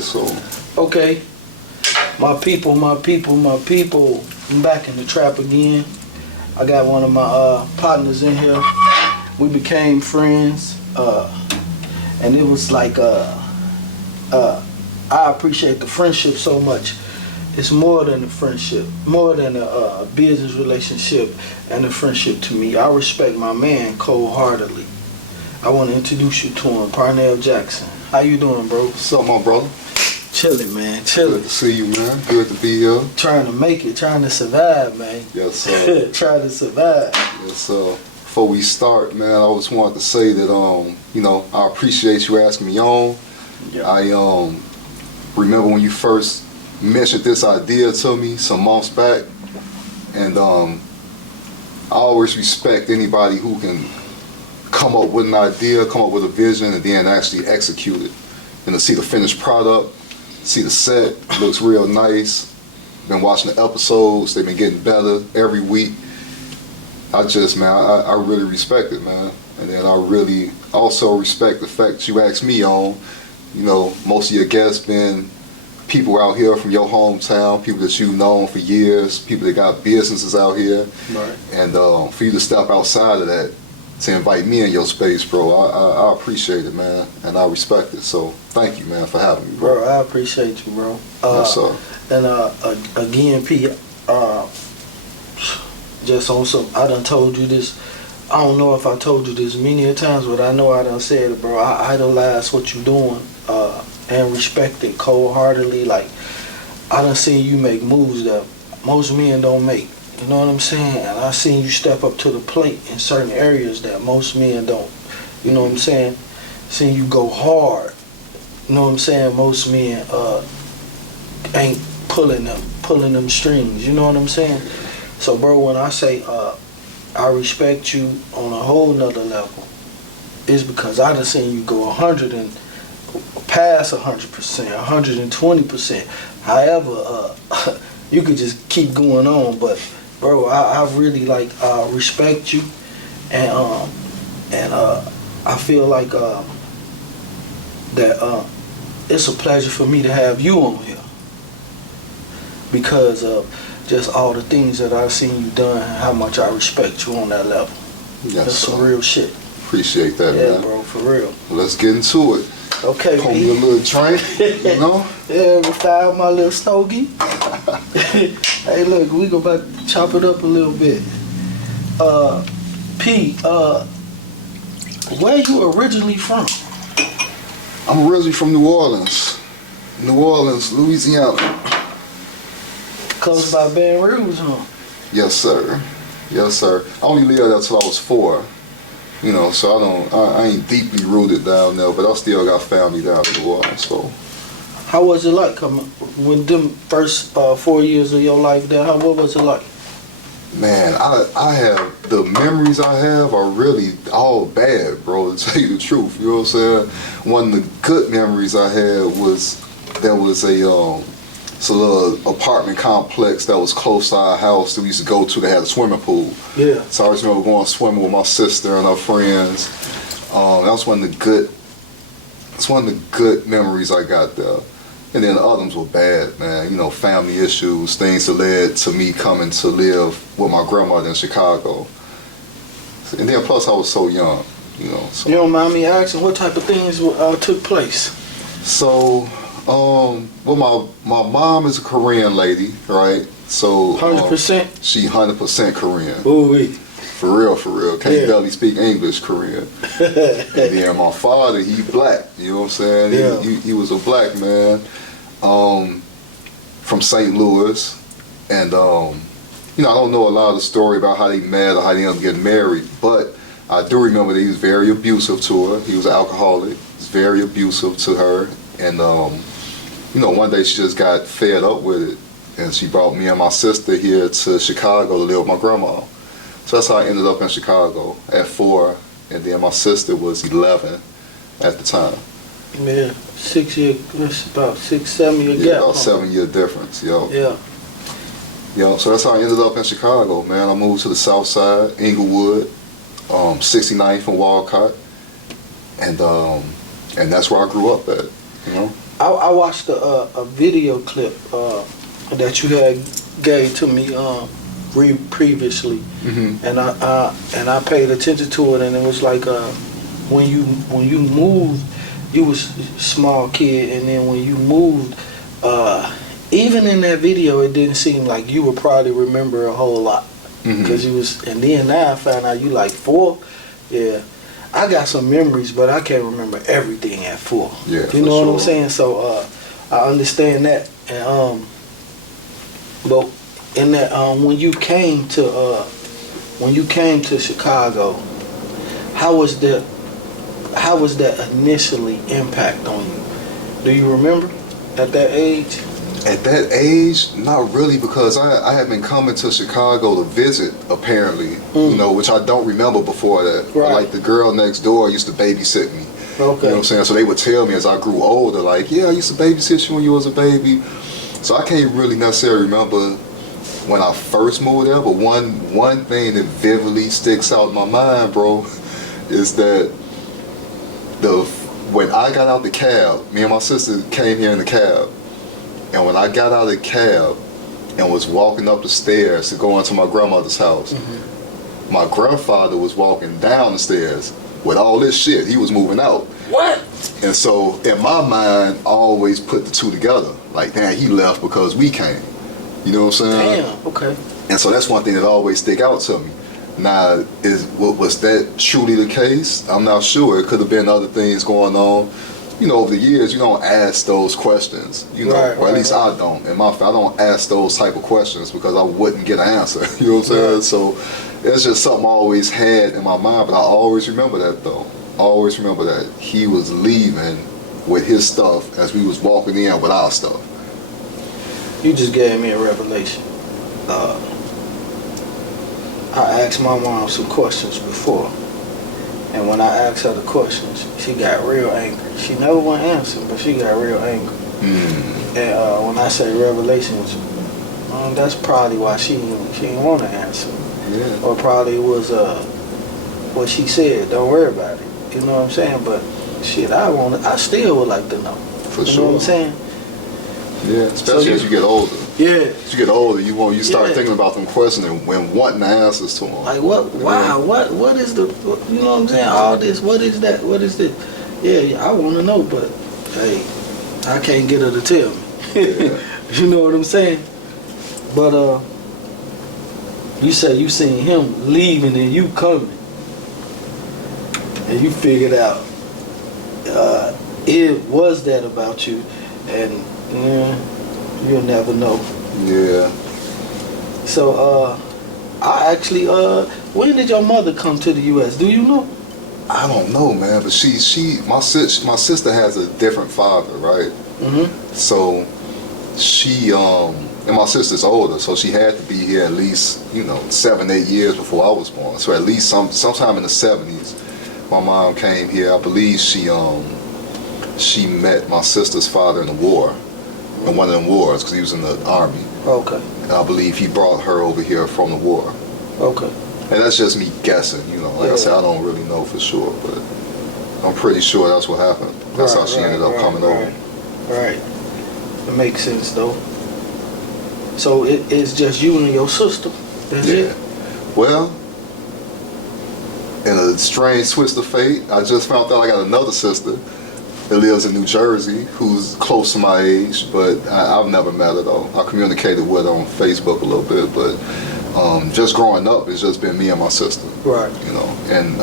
So Okay, my people, my people, my people. I'm back in the trap again. I got one of my partners in here. We became friends, and it was like I appreciate the friendship so much. It's more than a friendship, more than a business relationship and a friendship to me. I respect my man cold-heartedly. I want to introduce you to him, Parnell Jackson. How you doing, bro? what's up, my brother? Chilling, man. Chilling. Good to see you, man. Good to be here. Trying to make it, trying to survive, man. Yes, sir. Trying to survive. Yes, sir. Before we start, man, I just wanted to say that I appreciate you asking me on. Yeah. I remember when you first mentioned this idea to me some months back, and I always respect anybody who can come up with an idea, come up with a vision, and then actually execute it. And to see the finished product, see the set, looks real nice. Been watching the episodes, they've been getting better every week. I really respect it, man. And then I really also respect the fact that you asked me on. You know, most of your guests been people out here from your hometown, people that you've known for years, people that got businesses out here. Right. And for you to step outside of that, to invite me in your space, bro, I appreciate it, man, and I respect it. So thank you, man, for having me, bro. Bro, I appreciate you, bro. Yes, sir. And again, P, just on some, I done told you this. I don't know if I told you this many a times, but I know I done said it, bro. I idolize what you doing and respect it cold-heartedly. Like, I done seen you make moves that most men don't make. You know what I'm saying? And I seen you step up to the plate in certain areas that most men don't. You know what I'm saying? Seen you go hard. You know what I'm saying? Most men ain't pulling them strings. You know what I'm saying? So, bro, when I say I respect you on a whole nother level, it's because I done seen you go 100 and past 100%, 120%. However, you could just keep going on, but bro, I really respect you, and I feel like that it's a pleasure for me to have you on here because of just all the things that I've seen you done and how much I respect you on that level. Yes, That's sir. some real shit. Appreciate that, Yeah, man. bro, for real. Let's get into it. Okay, Pour me a P. little drink, you know? Yeah, we found my little stogie. Hey, look, we about to chop it up a little bit. P, where you originally from? I'm originally from New Orleans, Louisiana. Close by Baton Rouge, huh? Yes, sir. Yes, sir. I only lived there till I was 4. You know, so I ain't deeply rooted down there, but I still got family down in New Orleans, so. How was it like coming when them first 4 years of your life there? What was it like? Man, I have, the memories I have are really all bad, bro, to tell you the truth. You know what I'm saying? One of the good memories I had was, there was it's a little apartment complex that was close to our house that we used to go to that had a swimming pool. Yeah. So I just remember going swimming with my sister and her friends. That was one of the good memories I got there. And then the others were bad, man. You know, family issues, things that led to me coming to live with my grandmother in Chicago. And then plus I was so young, you know. So. You don't mind me asking what type of things took place? So, well, my mom is a Korean lady, right? So 100%? She 100% Korean. Ooh-wee. For real. Can't barely speak English Korean. And then my father, he black, you know what I'm saying? Yeah. He was a black man from St. Louis. And, you know, I don't know a lot of the story about how they met or how they ended up getting married, but I do remember that he was very abusive to her. He was an alcoholic. He was very abusive to her. And, you know, one day she just got fed up with it. And she brought me and my sister here to Chicago to live with my grandma. So that's how I ended up in Chicago at 4, and then my sister was 11 at the time. Yeah, 6 year, it's about 6, 7 year gap. Yeah, about 7-year difference, yo. Yeah. Yo, so that's how I ended up in Chicago, man. I moved to the south side, Inglewood, 69th and Walcott, and that's where I grew up at, you know. I watched a video clip that you had gave to me previously, and I paid attention to it, and it was like when you moved, you was a small kid, and then when you moved, even in that video, it didn't seem like you would probably remember a whole lot because you was, and then now I found out you like 4. Yeah, I got some memories, but I can't remember everything at 4. Yeah, you know what I'm saying? So I understand that, and but in that when you came to Chicago, how was that initially impact on you? Do you remember at that age? At that age, not really, because I had been coming to Chicago to visit, apparently, you know, which I don't remember before that. Right. Like, the girl next door used to babysit me. Okay. You know what I'm saying? So they would tell me as I grew older, like, yeah, I used to babysit you when you was a baby. So I can't really necessarily remember when I first moved there, but one thing that vividly sticks out in my mind, bro, is that when I got out the cab, me and my sister came here in the cab, and when I got out of the cab and was walking up the stairs to go into my grandmother's house, my grandfather was walking down the stairs with all this shit. He was moving out. What? And so in my mind, I always put the two together. Like, damn, he left because we came. You know what I'm saying? Damn, okay. And so that's one thing that always stick out to me. Now, was that truly the case? I'm not sure. It could have been other things going on. You know, over the years, you don't ask those questions, you know, right, or at least I don't. In my I don't ask those type of questions because I wouldn't get an answer. You know what I'm saying? Right. So it's just something I always had in my mind, but I always remember that, though. I always remember that he was leaving with his stuff as we was walking in with our stuff. You just gave me a revelation. I asked my mom some questions before, and when I asked her the questions, she got real angry. She never went answer, but she got real angry. And when I say revelations, that's probably why she didn't want to answer. Yeah. Or probably was what she said. Don't worry about it. You know what I'm saying? But shit, I still would like to know. For you sure. know what I'm saying? Yeah, especially as you get older. Yeah. As you get older, you start thinking about them questions and wanting the answers to them. Like what? Wow. What is the? You know what I'm saying? All this. What is that? What is this? Yeah, I want to know, but hey, I can't get her to tell me. Yeah. You know what I'm saying? But you say you seen him leaving and you coming, and you figured out it was that about you, and you'll never know. Yeah. So I actually when did your mother come to the U.S.? Do you know? I don't know, man, but my sister has a different father, right? So she and my sister's older, so she had to be here at least 7-8 years before I was born. So at least sometime in the 70s, my mom came here. I believe she met my sister's father in the war, in one of them wars, because he was in the army. Okay. And I believe he brought her over here from the war. Okay. And that's just me guessing, Like I said, I don't really know for sure, but I'm pretty sure that's what happened. That's how she ended up coming over. Right. It makes sense, though. So it's just you and your sister. That's it? Well, in a strange twist of fate, I just found out I got another sister that lives in New Jersey who's close to my age, but I've never met her, though. I communicated with her on Facebook a little bit, but just growing up, it's just been me and my sister. Right. And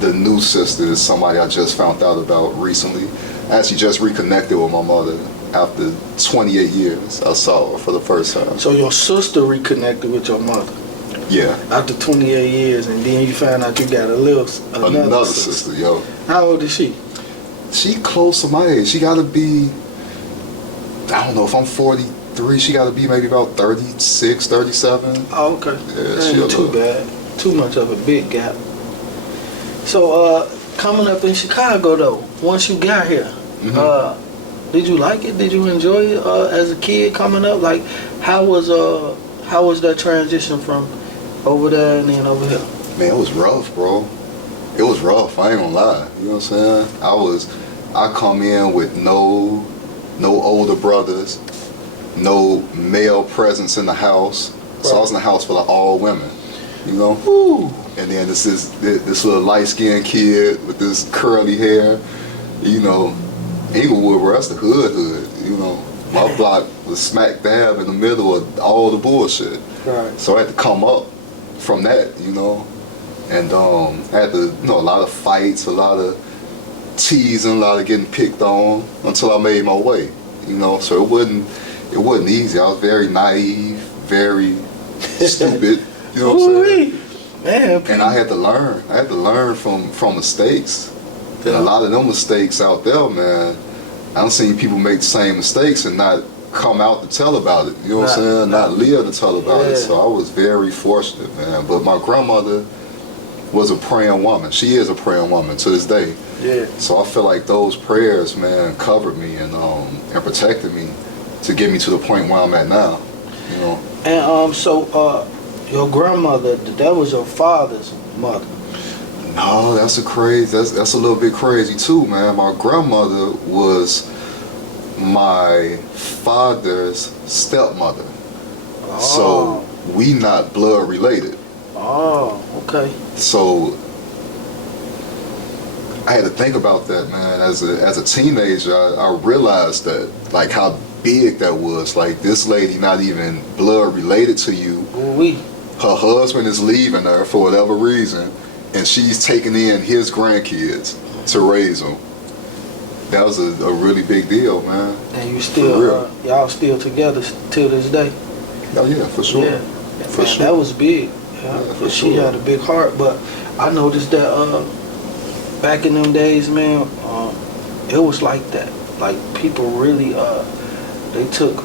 the new sister is somebody I just found out about recently. I actually just reconnected with my mother after 28 years. I saw her for the first time. So your sister reconnected with your mother? Yeah. After 28 years, and then you found out you got another sister, yo. How old is she? She close to my age. She got to be, I don't know, if I'm 43, she got to be maybe about 36, 37. Oh, okay. Yeah, ain't too bad. Too much of a big gap. So, coming up in Chicago, though, once you got here, did you like it? Did you enjoy it as a kid coming up? Like, how was that transition from over there and then over here? Man, it was rough, bro. It was rough. I ain't gonna lie. You know what I'm saying? I come in with no no older brothers, no male presence in the house. So I was in the house full of all women, you know. Ooh. And then this little light skinned kid with this curly hair, you know. Inglewood, bro, that's the hood, you know. My block was smack dab in the middle of all the bullshit. Right. So I had to come up from that, you know. And I had to, you know, a lot of fights, a lot of teasing, a lot of getting picked on until I made my way, you know. So it wasn't easy. I was very naive, very stupid, you know what I'm saying? Man, and I had to learn. I had to learn from mistakes. And a lot of them mistakes out there, man, I've seen people make the same mistakes and not come out to tell about it. You know what I'm saying? Not live to tell about it. So I was very fortunate, man. But my grandmother was a praying woman. She is a praying woman to this day. Yeah. So I feel like those prayers, man, covered me and protected me to get me to the point where I'm at now. You know. And so your grandmother, that was your father's mother. No, that's a little bit crazy too, man. My grandmother was my father's stepmother. Oh. So we not blood related. Oh, okay. So I had to think about that, man. As a teenager, I realized that, like, how big that was. Like, this lady not even blood related to you. Ooh-wee. Her husband is leaving her for whatever reason, and she's taking in his grandkids to raise them. That was a really big deal, man. And you still, y'all still together till this day? Oh yeah, for sure. Yeah, for man, sure. That was big. Yeah, for she sure. had a big heart, but I noticed that back in them days, man, it was like that. Like, people really, they took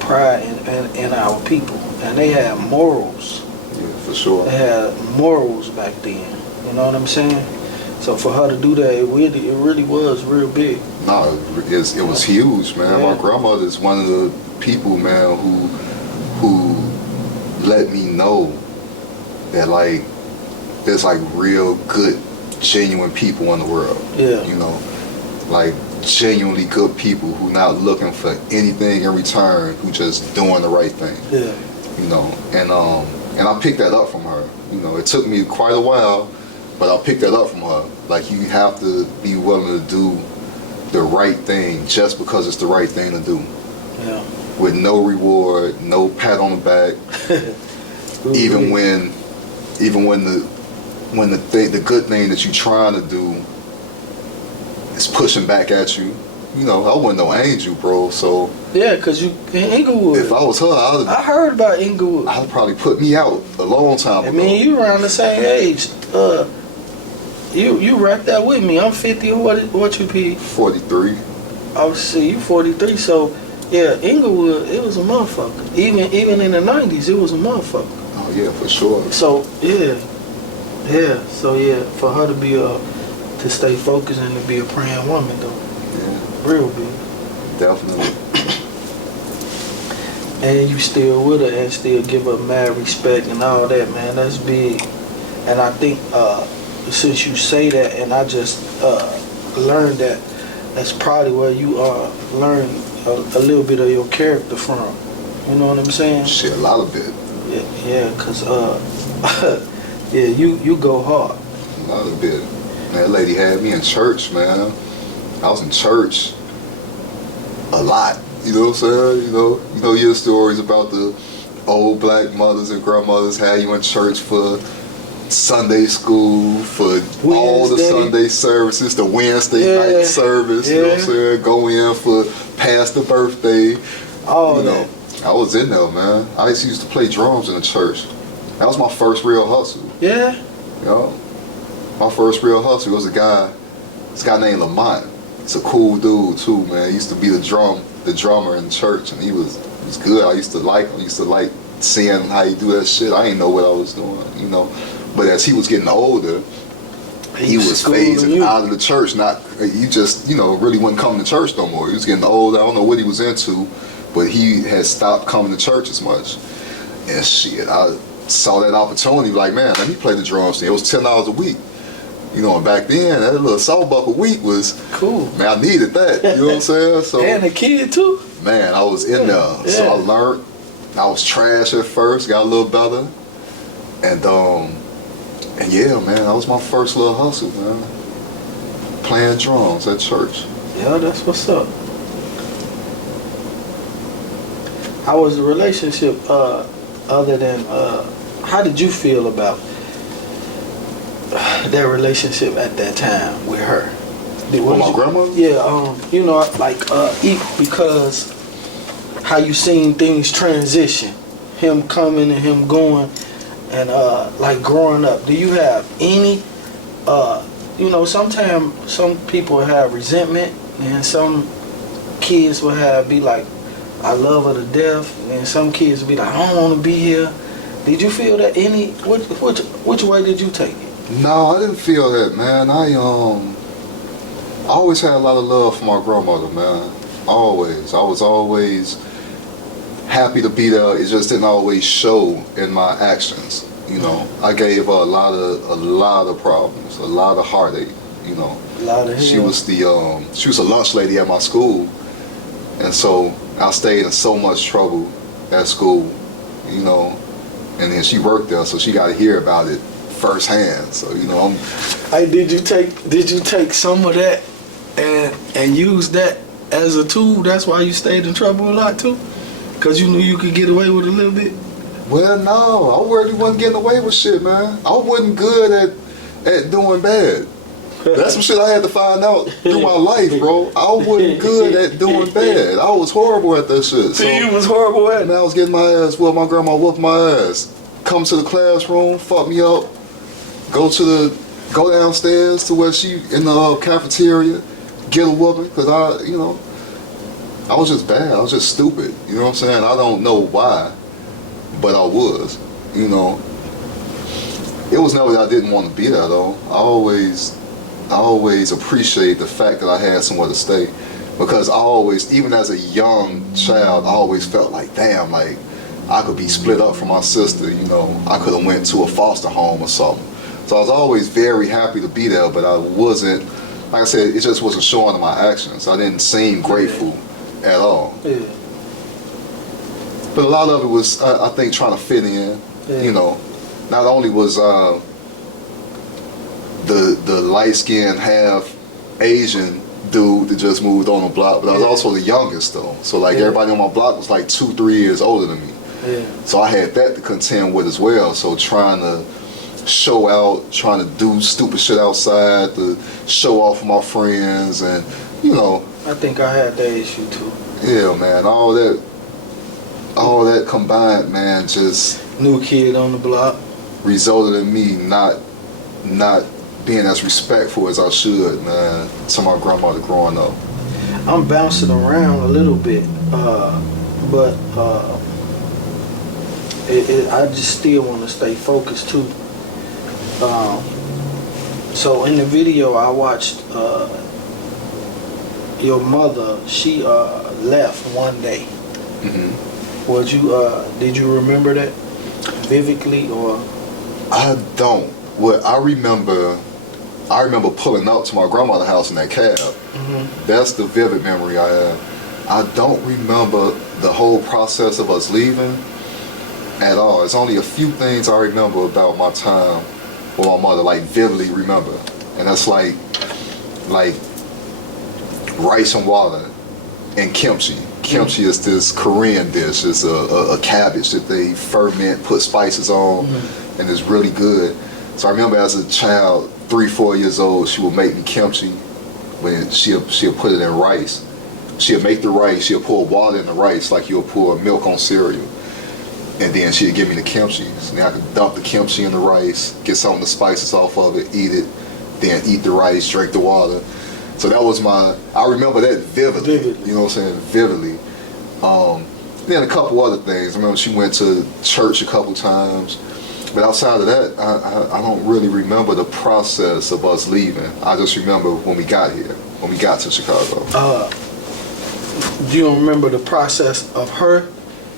pride in our people, and they had morals. Yeah, for sure. They had morals back then. You know what I'm saying? So for her to do that, it really was real big. No, it was huge, man. Yeah. My grandmother is one of the people, man, who let me know that, like, there's, like, real good, genuine people in the world. Yeah. You know, like, genuinely good people who not looking for anything in return, who just doing the right thing. Yeah. You know, and I picked that up from her. You know, it took me quite a while, but I picked that up from her. Like, you have to be willing to do the right thing just because it's the right thing to do. Yeah. With no reward, no pat on the back. even when the good thing that you're trying to do is pushing back at you. You know, I wasn't no angel, bro. So Yeah, cause you in Inglewood. if I was her, I heard about Inglewood. I'd probably put me out a long time I ago. mean, you around the same age. You right there with me. I'm 50. What you be? 43. I was see you 43. So yeah, Inglewood, it was a motherfucker. Even in the 90s, it was a motherfucker. Oh yeah, for sure. So yeah. So yeah, for her to be to stay focused and to be a praying woman though, Yeah, real big. definitely. And you still with her and still give her mad respect and all that, man. That's big. And I think since you say that, and I just learned that, that's probably where you learn a little bit of your character from. You know what I'm saying? Shit, a lot of it. Yeah, cause yeah, you go hard. A lot of it. That lady had me in church, man. I was in church a lot. You know what I'm saying? You know your stories about the old black mothers and grandmothers had you in church for Sunday school, for all the Sunday services, the Wednesday night service, you know what I'm saying? Go in for past the birthday. Oh, you know, I was in there, man. I used to play drums in the church. That was my first real hustle. Yeah. You know? My first real hustle was this guy named Lamont. He's a cool dude too, man. He used to be the drummer in church, and he was good. I used to like him. I used to like seeing how he do that shit. I didn't know what I was doing, you know. But as he was getting older, he was phasing out of the church. He just, you know, really wasn't coming to church no more. He was getting older. I don't know what he was into, but he had stopped coming to church as much. And shit, I saw that opportunity, like, man, let me play the drums. It was $10 a week. You know, and back then, that little salt buck a week was Cool. man. I needed that. You know what I'm saying? So And a kid too. man, I was in there. So Yeah. I learned. I was trash at first, got a little better, and yeah, man, that was my first little hustle, man. Playing drums at church. Yeah, that's what's up. How was the relationship? Other than how did you feel about that relationship at that time with her? With my grandmother? Yeah, you know, like because how you seen things transition, him coming and him going, and like growing up. Do you have any? You know, sometimes some people have resentment, and some kids will be like, I love her to death, and some kids will be like, I don't want to be here. Did you feel that any? Which way did you take it? No, I didn't feel that, man. I always had a lot of love for my grandmother, man. Always. I was always happy to be there. It just didn't always show in my actions. You know, I gave her a lot of problems, a lot of heartache. You know, A lot of she was a lunch lady at my school, and so I stayed in so much trouble at school. You know, and then she worked there, so she got to hear about it firsthand. So you know, Hey, did you take some of that and use that as a tool? That's why you stayed in trouble a lot too, cause you knew you could get away with a little bit. well, no, I really wasn't getting away with shit, man. I wasn't good at doing bad. That's some shit I had to find out through my life, bro. I wasn't good at doing bad. I was horrible at that shit. So you was horrible at it. And I was getting my ass whooped. My grandma whooped my ass. Come to the classroom, fuck me up. Go downstairs to where she in the cafeteria, get a whooping, cause I was just bad. I was just stupid. You know what I'm saying? I don't know why, but I was. You know, it was never that I didn't want to be there though. I always appreciate the fact that I had somewhere to stay, because I always, even as a young child, I always felt like, damn, like I could be split up from my sister. You know, I could have went to a foster home or something. So I was always very happy to be there, but I wasn't, like I said, it just wasn't showing in my actions. I didn't seem grateful at all. Yeah. But a lot of it was, I think, trying to fit in. Yeah. You know, not only was the light-skinned, half Asian dude that just moved on the block, but I was also the youngest though. So like everybody on my block was like 2-3 years older than me. Yeah. So I had that to contend with as well. So trying to show out, trying to do stupid shit outside to show off with my friends, and you know. I think I had that issue too. Yeah, man. All that combined, man, just New kid on the block. resulted in me not being as respectful as I should, man, to my grandmother growing up. I'm bouncing around a little bit, but I just still want to stay focused too. So in the video I watched, your mother, she left one day. Mm-hmm. Did you remember that vividly, or? I don't. What I remember pulling up to my grandmother's house in that cab. Mm-hmm. That's the vivid memory I have. I don't remember the whole process of us leaving at all. It's only a few things I remember about my time with my mother, like vividly remember. And that's like rice and water and kimchi. Kimchi is this Korean dish. It's a cabbage that they ferment, put spices on, and it's really good. So I remember as a child, 3-4 years old, she would make me kimchi. When she'll put it in rice. She'll make the rice, she'll pour water in the rice like you'll pour milk on cereal. And then she'll give me the kimchi. So then I could dump the kimchi in the rice, get some of the spices off of it, eat it, then eat the rice, drink the water. So that was I remember that vividly. You know what I'm saying? Vividly. Then a couple other things. I remember she went to church a couple times. But outside of that, I don't really remember the process of us leaving. I just remember when we got here, when we got to Chicago. Do you remember the process of her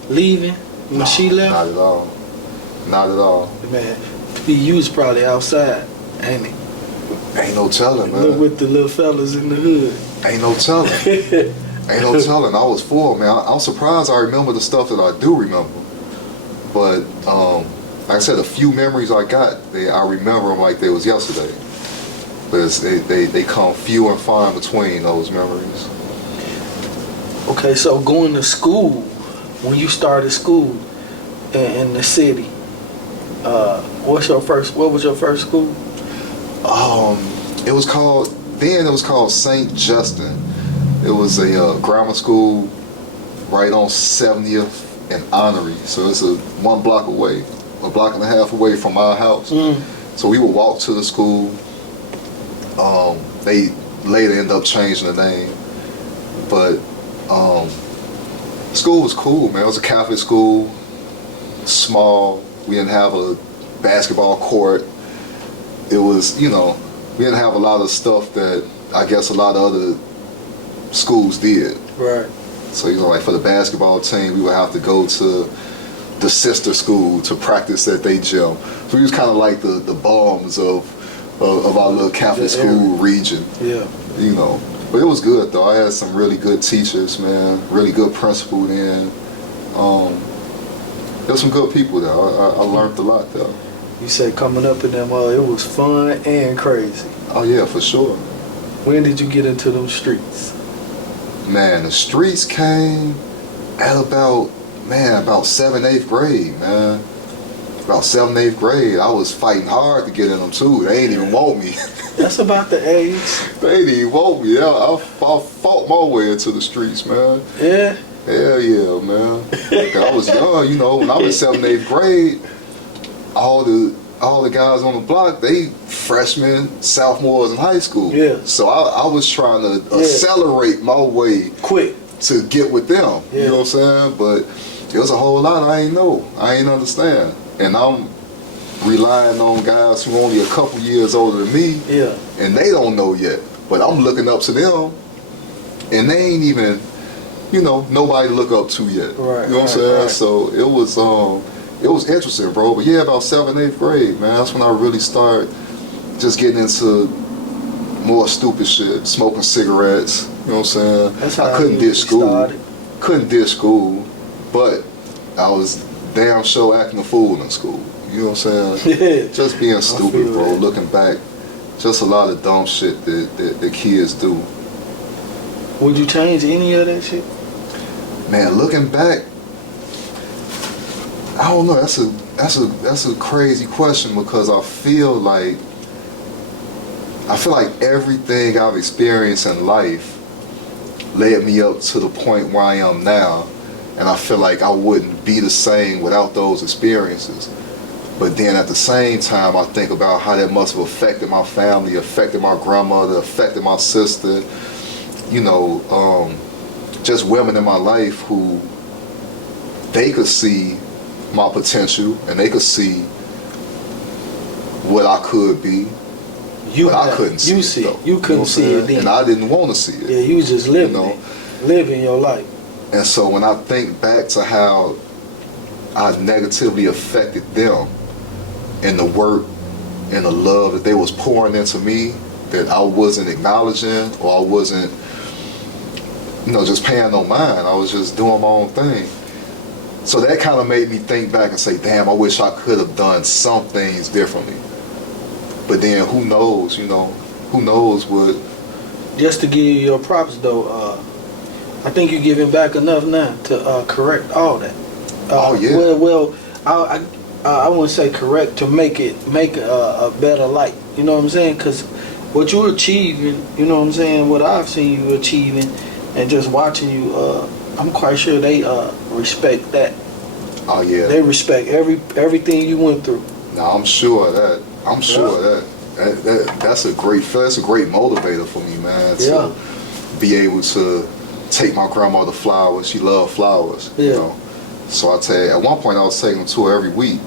leaving when she left? Not at all. Not at all. Man, you was probably outside, ain't it? Ain't no telling, man. Live with the little fellas in the hood. Ain't no telling. Ain't no telling. I was 4, man. I'm surprised I remember the stuff that I do remember. But like I said, a few memories I got, I remember them like they was yesterday. But they come few and far in between, those memories. Okay, so going to school, when you started school in the city, what was your first school? It was called St. Justin. It was a grammar school right on 70th and Honorary. So it's a block and a half away from our house. So we would walk to the school. They later ended up changing the name. But school was cool, man. It was a Catholic school, small. We didn't have a basketball court. It was, we didn't have a lot of stuff that I guess a lot of other schools did. Right. So, like for the basketball team, we would have to go to the sister school to practice at their gym. So we was kind of like the bums of our little Catholic school region. Yeah. But it was good though. I had some really good teachers, man. Really good principal then. There's some good people there. I learned a lot there. You said coming up in them, it was fun and crazy. Oh yeah, for sure. When did you get into them streets? Man, the streets came at about 7th, 8th grade, man. About 7th, 8th grade. I was fighting hard to get in them too. They ain't even want me. That's about the age. They didn't even want me. I fought my way into the streets, man. Yeah? Hell yeah, man. I was young, when I was 7th, 8th grade, all the guys on the block, they freshmen, sophomores in high school. Yeah. So I was trying to accelerate my way quick to get with them. Yeah. You know what I'm saying? But there was a whole lot I ain't know. I ain't understand. And I'm relying on guys who are only a couple years older than me. Yeah. And they don't know yet. But I'm looking up to them. And they ain't even, nobody to look up to yet. Right. You know what I'm saying? Right. So it was interesting, bro. But yeah, about 7th, 8th grade, man, that's when I really started just getting into more stupid shit, smoking cigarettes. You know what I'm saying? That's how I couldn't ditch school. Started. Couldn't ditch school, but I was damn sure acting a fool in school. You know what I'm saying? Yeah. Just being stupid, bro. That. Looking back, just a lot of dumb shit that kids do. Would you change any of that shit? Man, looking back, I don't know. That's a crazy question because I feel like everything I've experienced in life led me up to the point where I am now, and I feel like I wouldn't be the same without those experiences. But then at the same time, I think about how that must have affected my family, affected my grandmother, affected my sister. Just women in my life who they could see my potential and they could see what I could be. But I couldn't see it, though. You couldn't see it then. And I didn't want to see it. Yeah, you was just living living your life. And so when I think back to how I negatively affected them and the work and the love that they was pouring into me that I wasn't acknowledging or I wasn't, just paying no mind. I was just doing my own thing. So that kind of made me think back and say, damn, I wish I could have done some things differently. But then who knows, who knows what. Just to give you your props though, I think you're giving back enough now to correct all that. Oh yeah. Well, I wouldn't say correct, to make a better light. You know what I'm saying? Because what you're achieving, what I've seen you achieving, and just watching you, I'm quite sure they respect that. Oh yeah. They respect everything you went through. No, I'm sure of that. That's a great motivator for me, man. To be able to take my grandmother flowers. She loved flowers. Yeah. So I tell you, at one point I was taking her to her every week,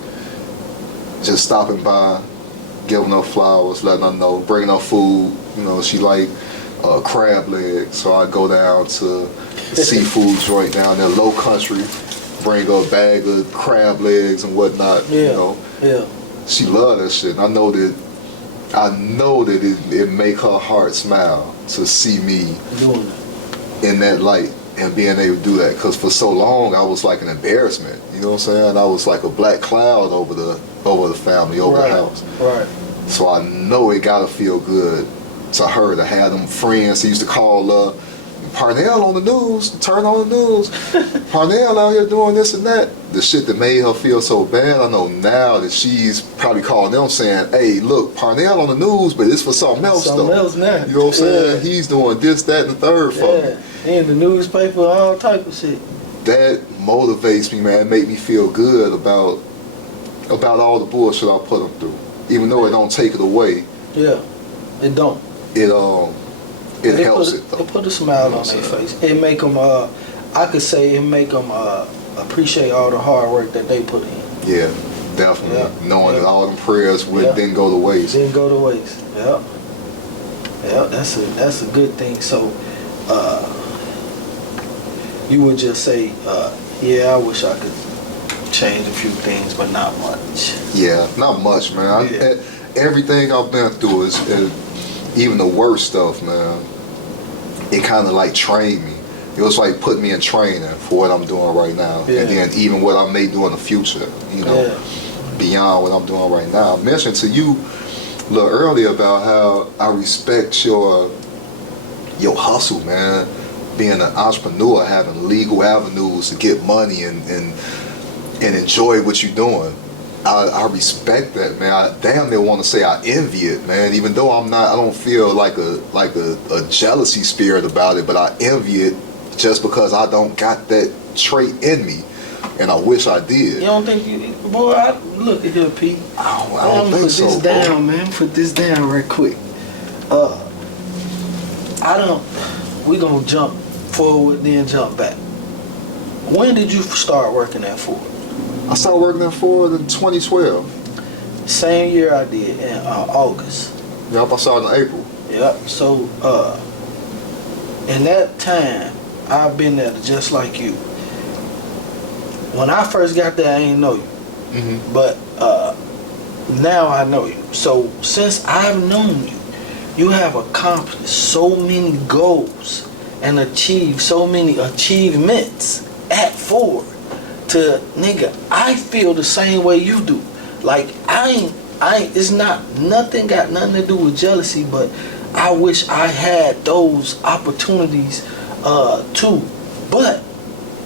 just stopping by, giving her flowers, letting her know, bringing her food. She liked crab legs, so I go down to the seafood joint down there, Low Country, bring her a bag of crab legs and whatnot. Yeah. Yeah. She loved that shit. And I know that I know that it make her heart smile to see me Doing it. in that light and being able to do that. Because for so long I was like an embarrassment. You know what I'm saying? I was like a black cloud over the family, over the house. Right. So I know it gotta feel good to her to have them friends. He used to call Parnell on the news, turn on the news. Parnell out here doing this and that. The shit that made her feel so bad, I know now that she's probably calling them saying, hey, look, Parnell on the news, but it's for something else Something though. else now. You know what I'm saying? Yeah. He's doing this, that, and the third for me. In the newspaper, all type of shit. That motivates me, man. It make me feel good about all the bullshit I put them through. Even though it don't take it away. Yeah, it don't. It helps it though. It put a smile on their face. It make them, I could say it make them appreciate all the hard work that they put in. Yeah, definitely. Yeah. Knowing that all them prayers didn't go to waste. Didn't go to waste. Yeah. Yeah, that's a good thing. So, you would just say, yeah, I wish I could change a few things, but not much. Yeah, not much, man. Everything I've been through is even the worst stuff, man. It kind of like trained me. It was like putting me in training for what I'm doing right now, and then even what I may do in the future. You know, beyond what I'm doing right now. I mentioned to you a little earlier about how I respect your hustle, man. Being an entrepreneur, having legal avenues to get money and enjoy what you're doing. I respect that, man. I damn near want to say I envy it, man. Even though I don't feel like a jealousy spirit about it, but I envy it just because I don't got that trait in me, and I wish I did. You don't think you, boy? Look at here, Pete. I don't think so, put this down, man. Put this down right quick. We gonna jump forward, then jump back. When did you start working at Ford? I started working at Ford in 2012. Same year I did, in August. Yep, I started in April. Yep. So, in that time, I've been there just like you. When I first got there, I ain't know you. Mm-hmm. But now I know you. So, since I've known you, you have accomplished so many goals and achieved so many achievements at Ford. Nigga, I feel the same way you do. Like, it's nothing got nothing to do with jealousy, but I wish I had those opportunities too. But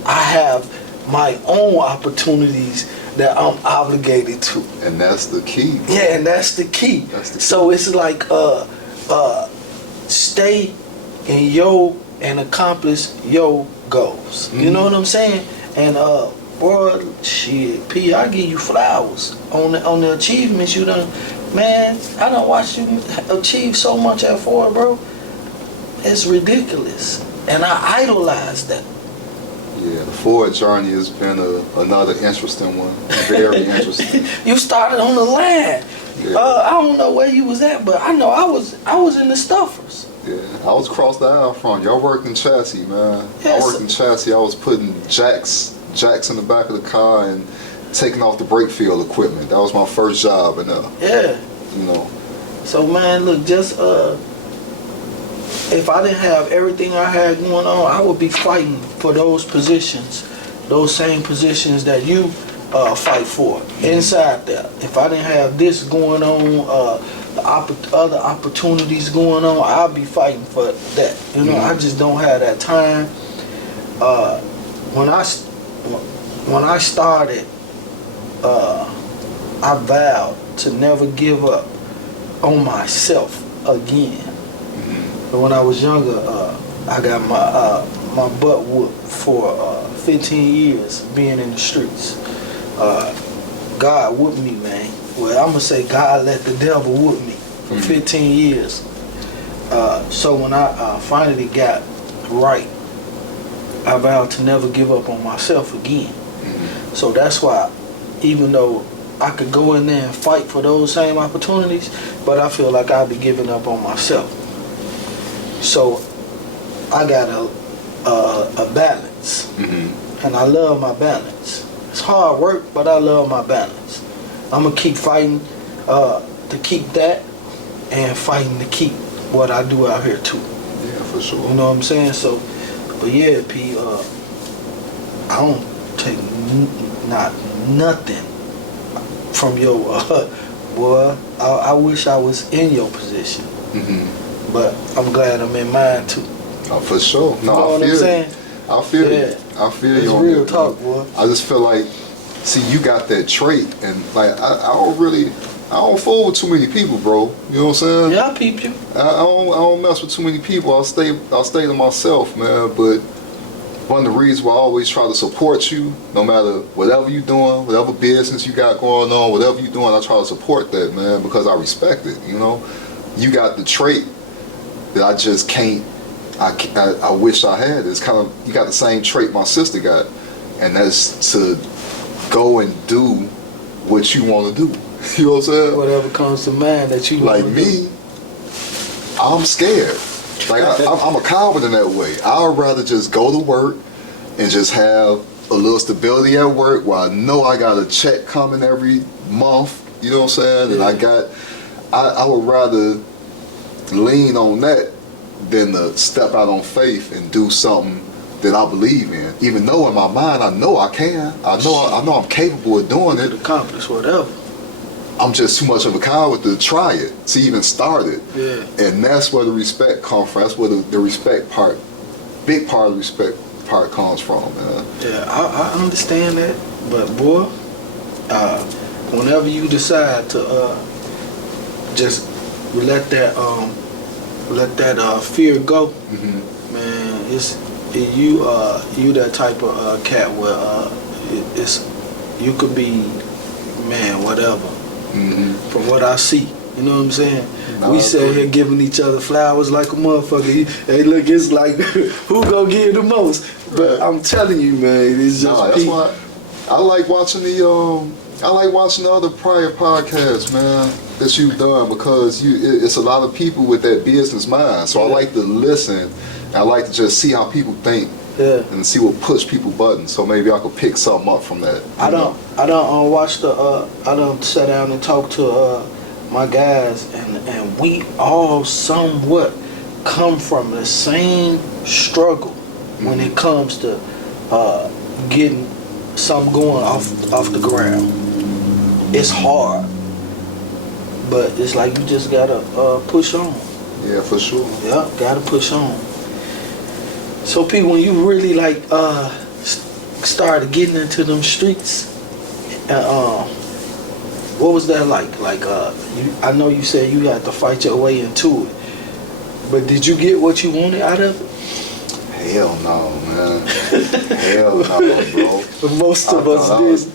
I have my own opportunities that I'm obligated to. And that's the key. Yeah, and that's the key. So it's like stay in and accomplish your goals. Mm-hmm. You know what I'm saying? And boy, shit, P, I give you flowers on the achievements you done. Man, I done watched you achieve so much at Ford, bro. It's ridiculous, and I idolize that. Yeah, the Ford journey has been another interesting one. Very interesting. You started on the line. Yeah. I don't know where you was at, but I know I was in the stuffers. Yeah, I was across the aisle from you. I worked in chassis, man. Yes. I worked in chassis. I was putting jacks in the back of the car and taking off the brake field equipment. That was my first job, and yeah, you know. So man, look, just if I didn't have everything I had going on, I would be fighting for those positions, those same positions that you fight for inside there. If I didn't have this going on, other opportunities going on, I'd be fighting for that. You know, I just don't have that time. When I started, I vowed to never give up on myself again. But when I was younger, I got my butt whooped for 15 years being in the streets. God whooped me, man. Well, I'm gonna say God let the devil whoop me for 15 years. So when I finally got right, I vowed to never give up on myself again. So that's why, even though I could go in there and fight for those same opportunities, but I feel like I'd be giving up on myself. So I got a balance, and I love my balance. It's hard work, but I love my balance. I'm gonna keep fighting to keep that, and fighting to keep what I do out here too. Yeah, for sure. You know what I'm saying? So, but yeah, P, I don't take not nothing from your boy. I wish I was in your position, but I'm glad I'm in mine too. Oh, for sure. You know what I'm saying? I feel you. I feel it's you on real that, talk, man. boy. I just feel like, see, you got that trait, and like I don't fool with too many people, bro. You know what I'm saying? Yeah, I peep you. I don't mess with too many people. I'll stay to myself, man. But one of the reasons why I always try to support you, no matter whatever you're doing, whatever business you got going on, whatever you're doing, I try to support that, man, because I respect it. You know, you got the trait that I just can't. I wish I had. It's kind of, you got the same trait my sister got, and that's to go and do what you want to do. You know what I'm saying? Whatever comes to mind that you like me, I'm scared. Like I'm a coward in that way. I'd rather just go to work and just have a little stability at work where I know I got a check coming every month. You know what I'm saying? And I would rather lean on that than to step out on faith and do something that I believe in. Even though in my mind I know I can. I know I'm capable of doing it. Accomplish whatever. I'm just too much of a coward to try it, to even start it. Yeah. And that's where the respect comes from. That's where the respect part, big part of the respect part comes from, man. Yeah, I understand that. But boy, whenever you decide to just let that fear go, man, you that type of cat where you could be, man, whatever. From what I see, you know what I'm saying? We sat here giving each other flowers like a motherfucker. Hey, look, it's like who gonna give the most? But I'm telling you, man, it's just that's why I like watching the other prior podcasts, man, that you've done, because it's a lot of people with that business mind. So I like to listen. I like to just see how people think. Yeah. And see what push people buttons, so maybe I could pick something up from that. I don't watch I don't sit down and talk to my guys, and we all somewhat come from the same struggle when it comes to getting something going off the ground. It's hard, but it's like you just gotta push on. Yeah, for sure. Yeah, gotta push on. So, P, when you really like started getting into them streets, what was that like? Like, I know you said you had to fight your way into it, but did you get what you wanted out of it? Hell no, man. Hell no, bro. But most of us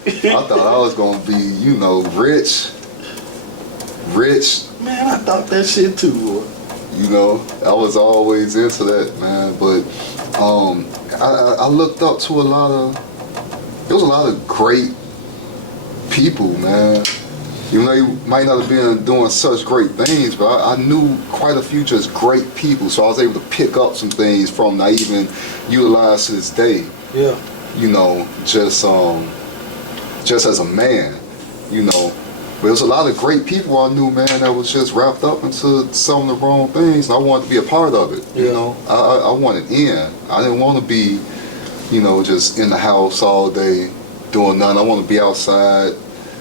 did. I thought I was gonna be, rich. Man, I thought that shit too, boy. You know, I was always into that, man. But I looked up to there was a lot of great people, man. You know, they might not have been doing such great things, but I knew quite a few just great people, so I was able to pick up some things from that I even utilize to this day. Yeah. You know, just as a man, you know. But there was a lot of great people I knew, man, that was just wrapped up into some of the wrong things, and I wanted to be a part of it. You know, I wanted in. I didn't want to be, just in the house all day doing nothing. I want to be outside,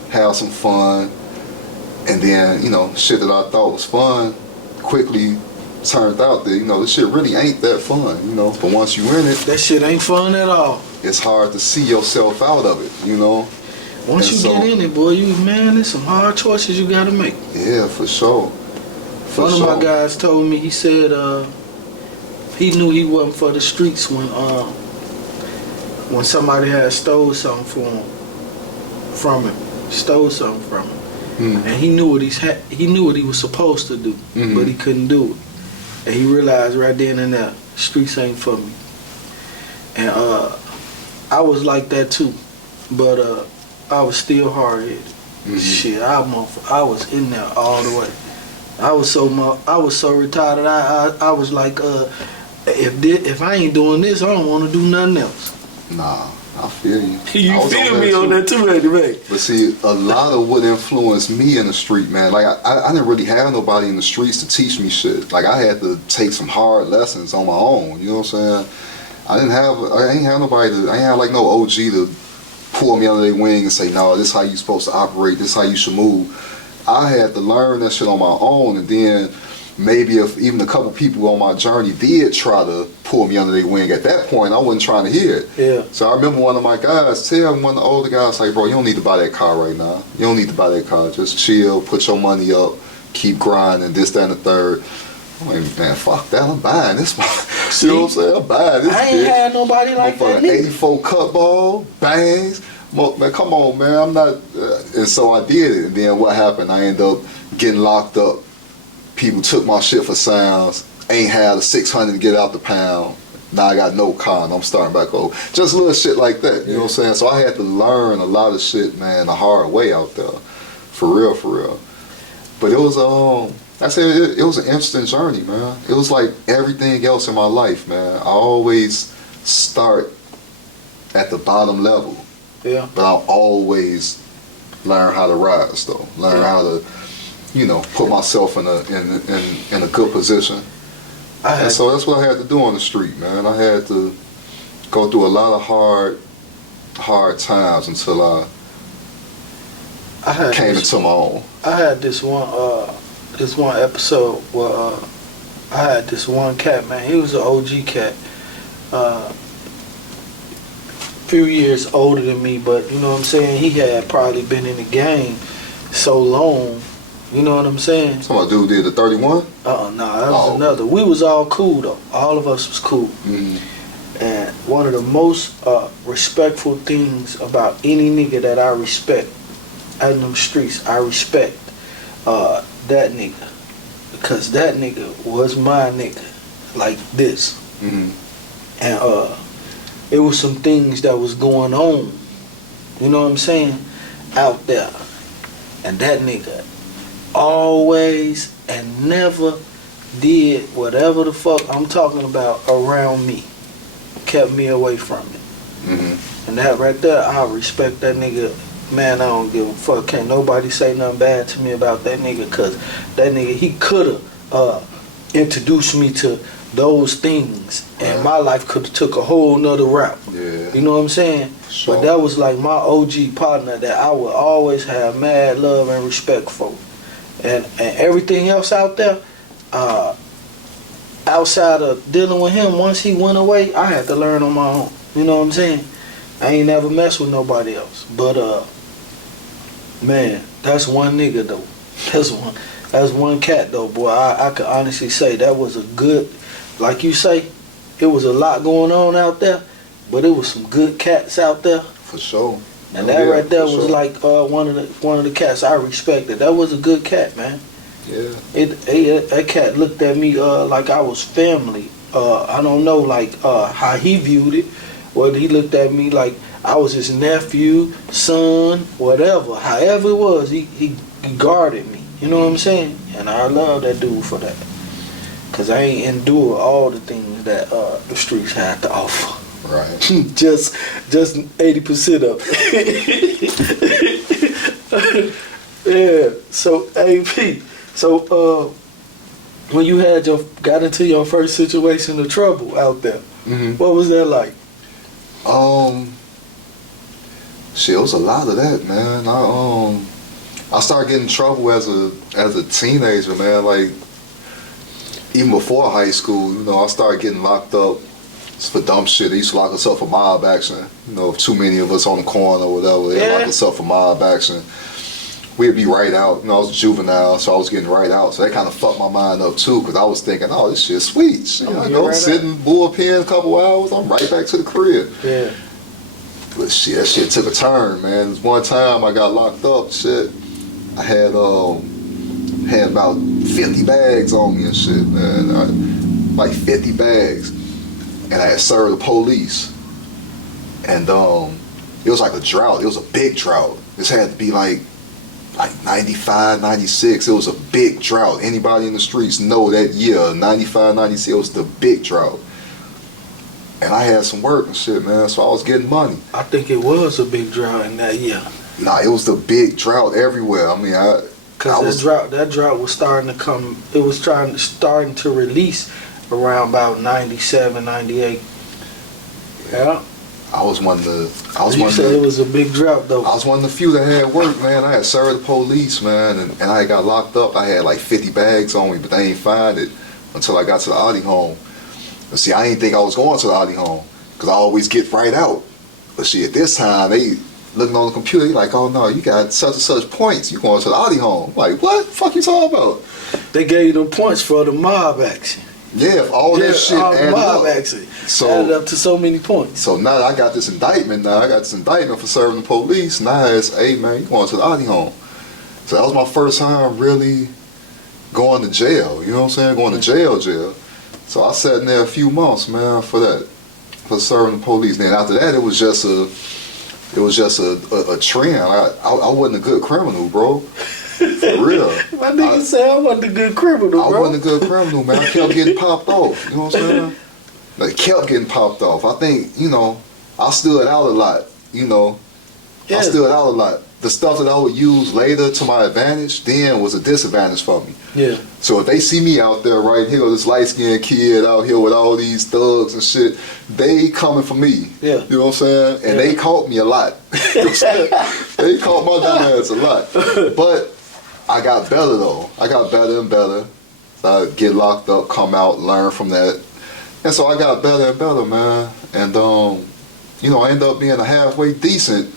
have some fun, and then, shit that I thought was fun quickly turned out that, this shit really ain't that fun, But once you in it, that shit ain't fun at all. It's hard to see yourself out of it, Once you get in it, boy, there's some hard choices you gotta make. Yeah, for sure. One of my guys told me, he said he knew he wasn't for the streets when somebody had stole something from him, and he knew what he knew what he was supposed to do, but he couldn't do it, and he realized right then and there, streets ain't for me. And I was like that too, but I was still hard-headed. Shit, I was in there all the way. I was so retarded. I was like, if I ain't doing this, I don't want to do nothing else. Nah, I feel you. You I was feel me on that too, anyway. But see, a lot of what influenced me in the street, man, like I didn't really have nobody in the streets to teach me shit. Like I had to take some hard lessons on my own. You know what I'm saying? I ain't have nobody I ain't have like no OG to pull me under their wing and say, no, this is how you supposed to operate. This is how you should move. I had to learn that shit on my own, and then maybe if even a couple people on my journey did try to pull me under their wing, at that point I wasn't trying to hear it. Yeah. So I remember one of my guys tell one of the older guys, like, bro, you don't need to buy that car right now. You don't need to buy that car. Just chill, put your money up, keep grinding, this, that, and the third. I'm like, man, fuck that, I'm buying this one. You know what I'm saying? I'm buying this. I ain't had nobody like that nigga. 84 cut ball, bangs. Man, come on, man, I'm not. And so I did it. And then what happened? I ended up getting locked up. People took my shit for sounds. Ain't had a 600 to get out the pound. Now I got no car and I'm starting back over. Just little shit like that, you know what I'm saying? So I had to learn a lot of shit, man, the hard way out there. For real, for real. But it was, I said it was an interesting journey, man. It was like everything else in my life, man. I always start at the bottom level. Yeah. But I'll always learn how to rise, though. Learn how to, you know, put myself in a good position. And so that's what I had to do on the street, man. I had to go through a lot of hard times until I came into my own. I had this one episode where I had this one cat, man. He was an OG cat. Few years older than me, but you know what I'm saying? He had probably been in the game so long. You know what I'm saying? Some dude did the 31? Nah, that was another. We was all cool though. All of us was cool. Mm-hmm. And one of the most respectful things about any nigga that I respect out in them streets, I respect that nigga. Because that nigga was my nigga. Like this. Mm-hmm. And it was some things that was going on. You know what I'm saying? Out there. And that nigga always and never did whatever the fuck I'm talking about around me. Kept me away from it. Mm-hmm. And that right there, I respect that nigga. Man, I don't give a fuck. Can't nobody say nothing bad to me about that nigga, cause that nigga, he coulda introduced me to those things, and my life could have took a whole nother route. Yeah. You know what I'm saying? Sure. But that was like my OG partner that I would always have mad love and respect for. And everything else out there, outside of dealing with him, once he went away, I had to learn on my own. You know what I'm saying? I ain't never messed with nobody else. But man, that's one nigga though. That's one cat though, boy. I could honestly say that was a good, like you say, it was a lot going on out there, but it was some good cats out there. For sure. And that right there was like one of the cats I respected. That was a good cat, man. Yeah. That cat looked at me like I was family. I don't know like how he viewed it. Whether he looked at me like I was his nephew, son, whatever. However it was, he guarded me. You know what I'm saying? And I love that dude for that. Cause I ain't endure all the things that the streets had to offer. Right. just 80% of it. Yeah. So AP. So when you got into your first situation of trouble out there, Mm-hmm. what was that like? Shit, it was a lot of that, man. I started getting in trouble as a teenager, man. Like even before high school, you know, I started getting locked up for dumb shit. They used to lock us up for mob action. You know, if too many of us on the corner or whatever, they lock us up for mob action. We'd be right out. You know, I was a juvenile, so I was getting right out. So that kind of fucked my mind up too, because I was thinking, oh, this shit's sweet. You know, sitting bullpen a couple hours, I'm right back to the crib. Yeah. But shit, that shit took a turn, man. One time I got locked up, shit. I had about 50 bags on me and shit, man. Like 50 bags. And I had served the police. And it was like a drought. It was a big drought. This had to be like 95, 96. It was a big drought. Anybody in the streets know that year, 95, 96, it was the big drought. and I had some work and shit, man. So I was getting money. I think it was a big drought in that year. Nah, it was the big drought everywhere. I mean, Cause that drought was starting to come. It was starting to release around about 97, 98. Yeah. I was one of the. You said it was a big drought though. I was one of the few that had work, man. I had served the police, man, and I got locked up. I had like 50 bags on me, but they ain't find it until I got to the Audi home. But see, I didn't think I was going to the Audi home because I always get right out. But see, at this time, they looking on the computer, they like, oh no, you got such and such points. You going to the Audi home? I'm like, what the fuck you talking about? They gave you them points for the mob action. Yeah, all that shit added mob up. action. So added up to so many points. So now I got this indictment. For serving the police. Now it's, hey man, you going to the Audi home? So that was my first time really going to jail. You know what I'm saying? Going to jail. So I sat in there a few months, man, for that, for serving the police. Then after that, it was just a trend. I wasn't a good criminal, bro. For real. My nigga say I wasn't a good criminal, bro. I wasn't a good criminal, man. I kept getting popped off. You know what I'm saying? Like, kept getting popped off. I think, I stood out a lot. I stood out a lot. The stuff that I would use later to my advantage then was a disadvantage for me. Yeah. So if they see me out there, right, here, this light-skinned kid out here with all these thugs and shit, they coming for me. Yeah. You know what I'm saying? And they caught me a lot. You know what I'm saying? They caught my dumb ass a lot. But I got better, though. I got better and better. So I get locked up, come out, learn from that. And so I got better and better, man. And, I ended up being a halfway decent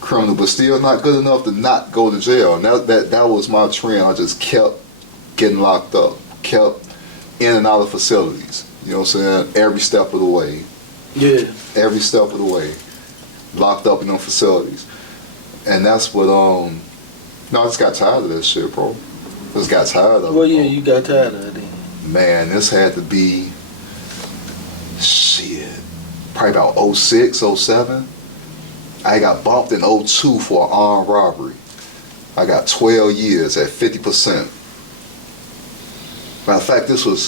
criminal, but still not good enough to not go to jail. And that was my trend. I just kept getting locked up, kept in and out of facilities. You know what I'm saying? Every step of the way. Yeah. Every step of the way. Locked up in them facilities. And that's what, I just got tired of this shit, bro. Just got tired of it. Well, yeah, you got tired of it. Man, this had to be, probably about 06, 07. I got bumped in 02 for an armed robbery. I got 12 years at 50%. Matter of fact, it's 03.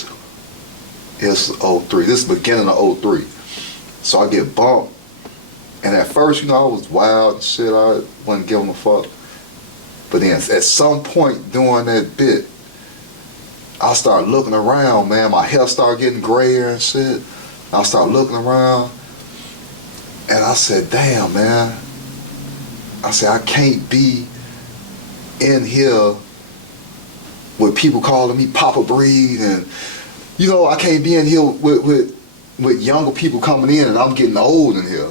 This is the beginning of 03. So I get bumped. And at first, I was wild and shit. I wasn't giving a fuck. But then at some point during that bit, I started looking around, man. My hair started getting grayer and shit. I started looking around. And I said, damn, man. I said, I can't be in here with people calling me Papa Breed. And, I can't be in here with younger people coming in and I'm getting old in here.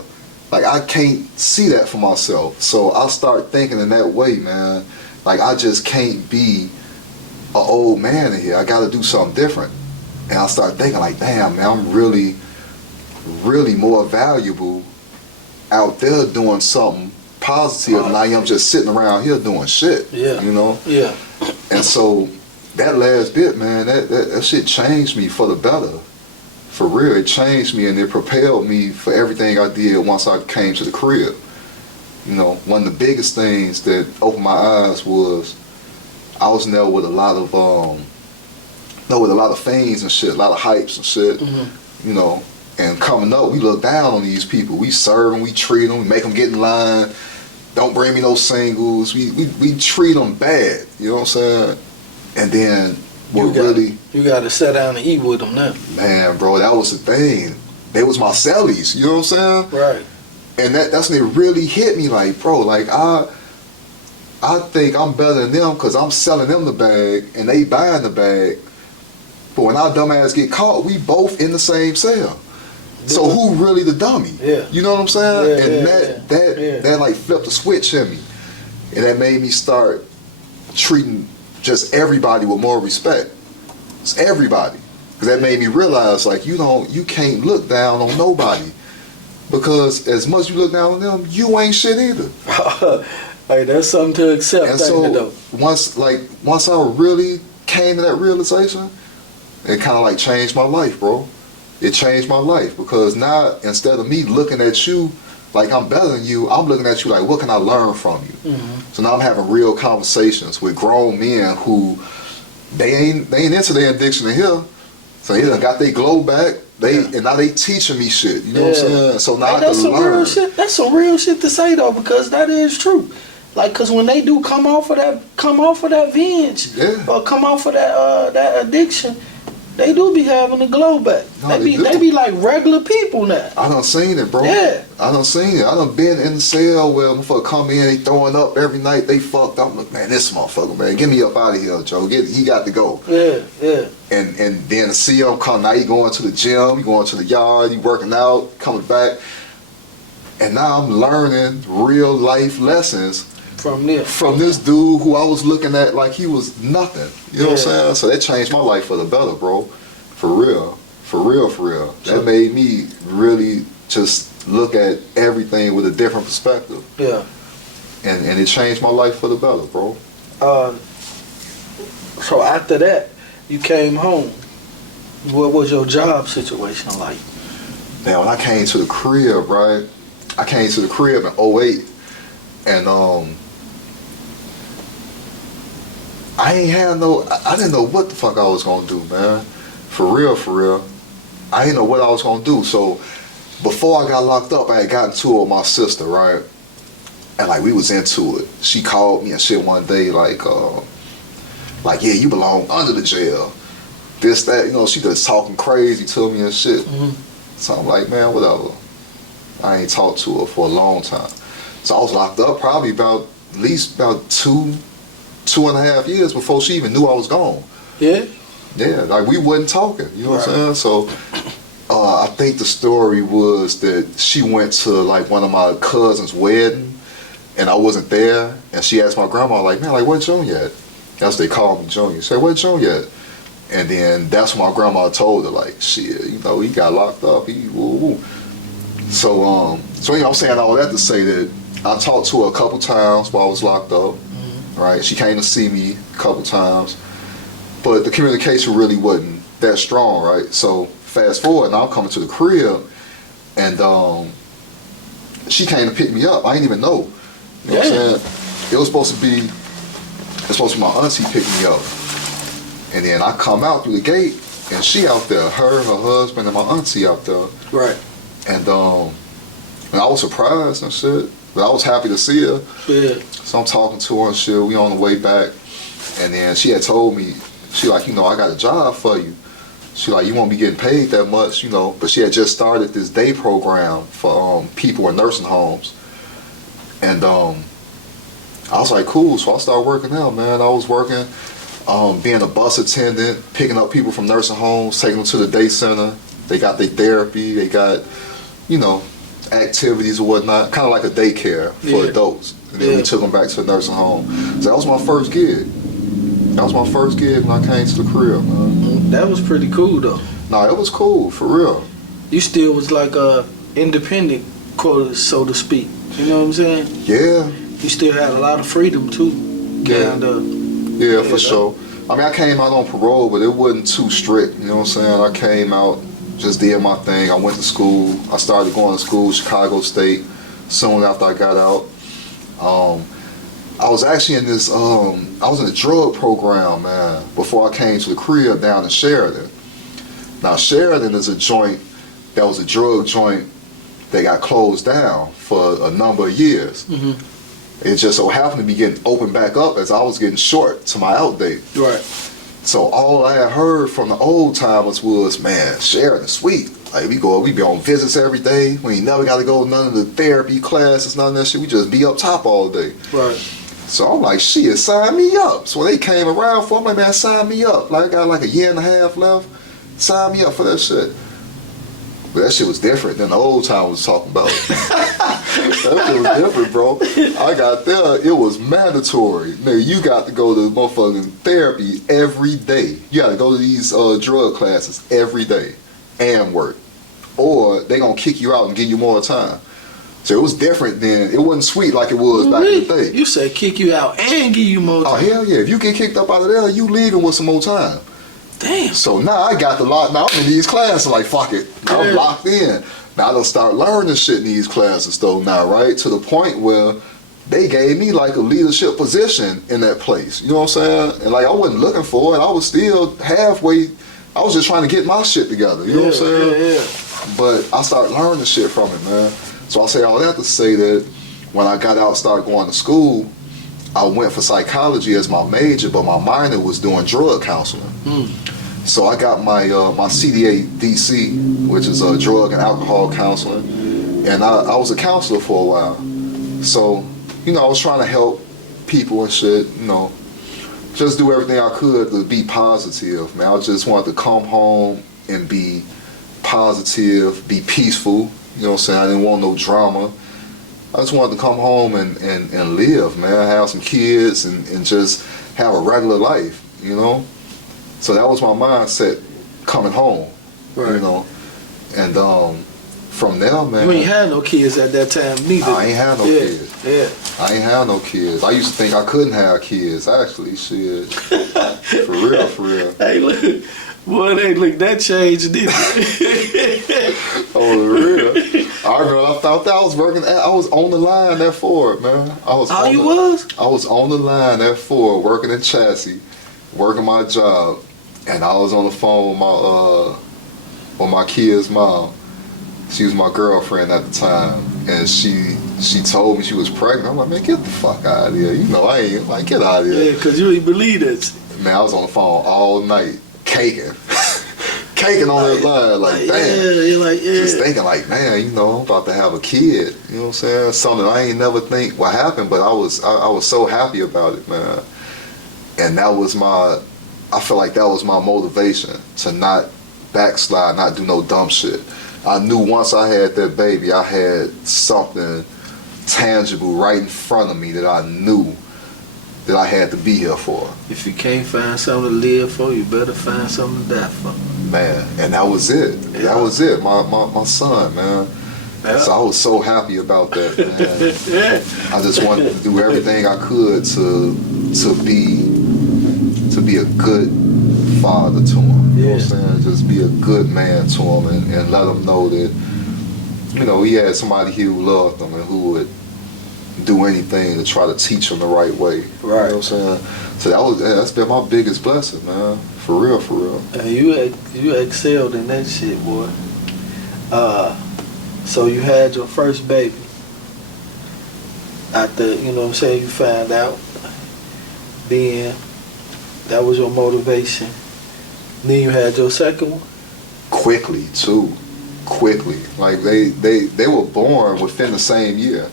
Like, I can't see that for myself. So I start thinking in that way, man. Like, I just can't be an old man in here. I got to do something different. And I start thinking like, damn, man, I'm really, really more valuable out there doing something positive than I am just sitting around here doing shit. Yeah. Yeah. And so that last bit, man, that shit changed me for the better. For real, it changed me and it propelled me for everything I did once I came to the crib. One of the biggest things that opened my eyes was I was in there with a lot of fiends and shit, a lot of hypes and shit. Mm-hmm. And coming up, we look down on these people. We serve them, we treat them, we make them get in line. Don't bring me no singles. We treat them bad. You know what I'm saying? And then you got to sit down and eat with them now. Man, bro, that was the thing. They was my cellies. You know what I'm saying? Right. And that's when it really hit me. Like, bro, like I think I'm better than them because I'm selling them the bag and they buying the bag. But when our dumb ass get caught, we both in the same cell. So who really the dummy? Yeah. You know what I'm saying? Yeah, and that like flipped a switch in me. And that made me start treating just everybody with more respect. It's everybody. Because that made me realize like you can't look down on nobody. Because as much you look down on them, you ain't shit either. Like that's something to accept. And so once I really came to that realization, it kinda like changed my life, bro. It changed my life because now instead of me looking at you like I'm better than you, I'm looking at you like what can I learn from you? Mm-hmm. So now I'm having real conversations with grown men who they ain't into their addiction in here. So they done got their glow back, And now they teaching me shit. You know what I'm saying? So now I that's can some learn. real shit. That's some real shit to say though, because that is true. Like, cause when they do come off of that binge, or come off of that addiction, they do be having a glow back. No, they be like regular people now. I done seen it, bro. Yeah. I done seen it. I done been in the cell where motherfucker come in, they throwing up every night, they fucked up. I'm like, man, this motherfucker, man, get me up out of here, Joe. He got to go. Yeah. And then to see him come, now he going to the gym, he going to the yard, he working out, coming back. And now I'm learning real life lessons from this dude who I was looking at like he was nothing. You know what I'm saying? So that changed my life for the better, bro. For real. That made me really just look at everything with a different perspective. Yeah. And it changed my life for the better, bro. So after that, you came home. What was your job situation like? Now, when I came to the crib, right? I came to the crib in 08. And I didn't know what the fuck I was gonna do, man. For real. I didn't know what I was gonna do. So before I got locked up, I had gotten to it with my sister, right? And like we was into it. She called me and shit one day, like yeah, you belong under the jail. This, that, you know, she just talking crazy to me and shit. Mm-hmm. So I'm like, man, whatever. I ain't talked to her for a long time. So I was locked up probably at least about 2.5 years before she even knew I was gone. Yeah? Yeah, like we wasn't talking, you know what I'm saying? So I think the story was that she went to like one of my cousin's wedding and I wasn't there, and she asked my grandma, like, man, like, where Junior at? That's what they called me, Junior. Say, where Junior at? And then that's when my grandma told her, like, shit, you know, he got locked up. So you know, I'm saying all that to say that I talked to her a couple times while I was locked up, right? She came to see me a couple times, but the communication really wasn't that strong, right? So fast forward, now I'm coming to the crib, and she came to pick me up. I didn't even know. You know what I'm saying? It was supposed to be my auntie pick me up. And then I come out through the gate, and she out there, her husband, and my auntie out there. Right. And I was surprised and shit, but I was happy to see her. Yeah. So I'm talking to her and shit. We on the way back, and then she had told me, she like, you know, I got a job for you. She like, you won't be getting paid that much, you know. But she had just started this day program for people in nursing homes, and I was like, cool. So I started working out, man. I was working, being a bus attendant, picking up people from nursing homes, taking them to the day center. They got their therapy. They got, you know, activities or whatnot, kind of like a daycare for adults. And then we took them back to the nursing home. So that was my first gig. That was my first gig when I came to the crib, man. That was pretty cool, though. Nah, it was cool, for real. You still was like a independent, quote, so to speak. You know what I'm saying? Yeah. You still had a lot of freedom, too. Yeah, for sure. I mean, I came out on parole, but it wasn't too strict. You know what I'm saying? I came out, just did my thing. I went to school. I started going to school, Chicago State, soon after I got out. I was actually in this, I was in a drug program, man, before I came to the crib down in Sheridan. Now, Sheridan is a joint that was a drug joint that got closed down for a number of years. Mm-hmm. It just so happened to be getting opened back up as I was getting short to my out date. Right. So all I had heard from the old timers was, man, Sheridan, sweet. Like we be on visits every day. We ain't never got to go to none of the therapy classes, none of that shit. We just be up top all day. Right. So I'm like, shit, sign me up. So when they came around for, I'm like, man, sign me up. Like I got like a year and a half left. Sign me up for that shit. But that shit was different than the old time was talking about. That shit was different, bro. I got there, it was mandatory. Nigga, you got to go to motherfucking therapy every day. You got to go to these drug classes every day and work. Or they gonna kick you out and give you more time. So it was different then. It wasn't sweet like it was back in the day. You said kick you out and give you more time. Oh, hell yeah. If you get kicked up out of there, you leaving with some more time. Damn. So now I got the lock. Now I'm in these classes like, fuck it. Now I'm locked in. Now I done start learning shit in these classes though now, right? To the point where they gave me like a leadership position in that place. You know what I'm saying? And like I wasn't looking for it. I was still halfway I was just trying to get my shit together. You know what I'm saying? Yeah. But I started learning shit from it, man. So I say all that to say that when I got out, started going to school, I went for psychology as my major, but my minor was doing drug counseling. So I got my my CDA DC, which is drug and alcohol counseling, and I was a counselor for a while. So, you know, I was trying to help people and shit, you know, just do everything I could to be positive, man. I just wanted to come home and be positive, be peaceful, you know what I'm saying? I didn't want no drama. I just wanted to come home and live, man. Have some kids and just have a regular life, you know? So that was my mindset coming home, you know? And from there, man. You ain't had no kids at that time neither. I ain't had no kids. Yeah. I ain't had no kids. I used to think I couldn't have kids, actually, shit. For real, for real. Hey, look. Boy, that changed, didn't it? Oh, for real. I remember I thought that I was working, I was on the line at Ford, man. I was on the line at Ford, working in chassis, working my job, and I was on the phone with my kid's mom. She was my girlfriend at the time, and she told me she was pregnant. I'm like, man, get the fuck out of here. You know, I ain't like, get out of here. Yeah, because you ain't believe it. Man, I was on the phone all night, caking. Caking on that line, like, damn. Yeah, you're like, yeah. Just thinking like, man, you know, I'm about to have a kid. You know what I'm saying? Something I ain't never think would happen, but I was so happy about it, man. And that was I feel like that was my motivation to not backslide, not do no dumb shit. I knew once I had that baby, I had something tangible right in front of me that I knew that I had to be here for. If you can't find something to live for, you better find something to die for. Man, and that was it. Yeah. That was it. My son, man. Yeah. So I was so happy about that, man. I just wanted to do everything I could to be a good father to him. You know what I'm saying? Just be a good man to him and let him know that, you know, he had somebody here who loved him and who would do anything to try to teach him the right way. Right. You know what I'm saying? So that's been my biggest blessing, man. For real, for real. And you excelled in that shit, boy. So you had your first baby. After, you know what I'm saying, you found out. Then that was your motivation. Then you had your second one. Quickly, too. Quickly. Like they were born within the same year.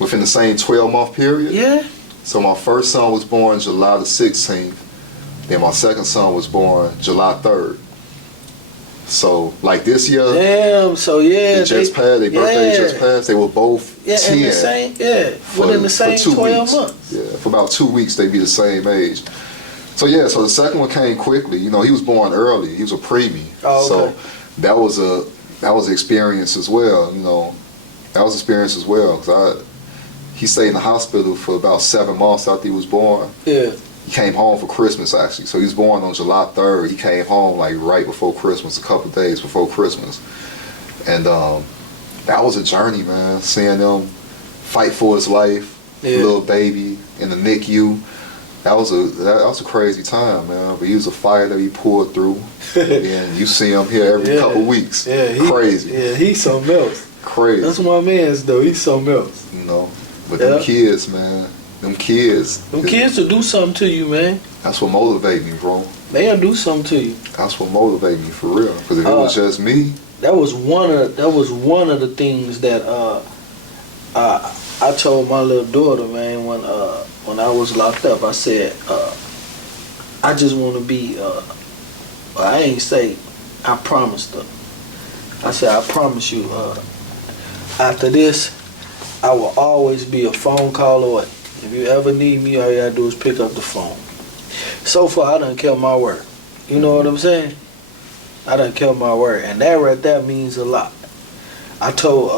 Within the same 12-month period. Yeah. So my first son was born July the 16th. Then my second son was born July 3rd. So, like this year. Damn, so yeah. They just passed, their birthday just passed. They were both 10. In the same, within the same 12 months. Yeah, for about 2 weeks they'd be the same age. So yeah, so the second one came quickly. You know, he was born early. He was a preemie. Oh, okay. So that was an experience as well, you know. That was an experience as well, because he stayed in the hospital for about 7 months after he was born. Yeah. He came home for Christmas, actually. So he was born on July 3rd. He came home like right before Christmas, a couple days before Christmas. And that was a journey, man. Seeing them fight for his life, little baby in the NICU. That was a crazy time, man. But he was a fighter. He pulled through. And you see him here every couple weeks. Yeah, crazy. Yeah, he's something else. Crazy. That's my man's though. He's something else. You know. But them kids, man. Them kids will do something to you, man. That's what motivated me, bro. They'll do something to you. That's what motivated me for real. Because if it was just me, that was one of the things that I told my little daughter, man, when I was locked up. I said, I just want to be. I ain't say. I promised her. I said, I promise you. After this, I will always be a phone call away. If you ever need me, all you gotta do is pick up the phone. So far, I done kept my word. You know what I'm saying? I done kept my word. And that right there means a lot. I told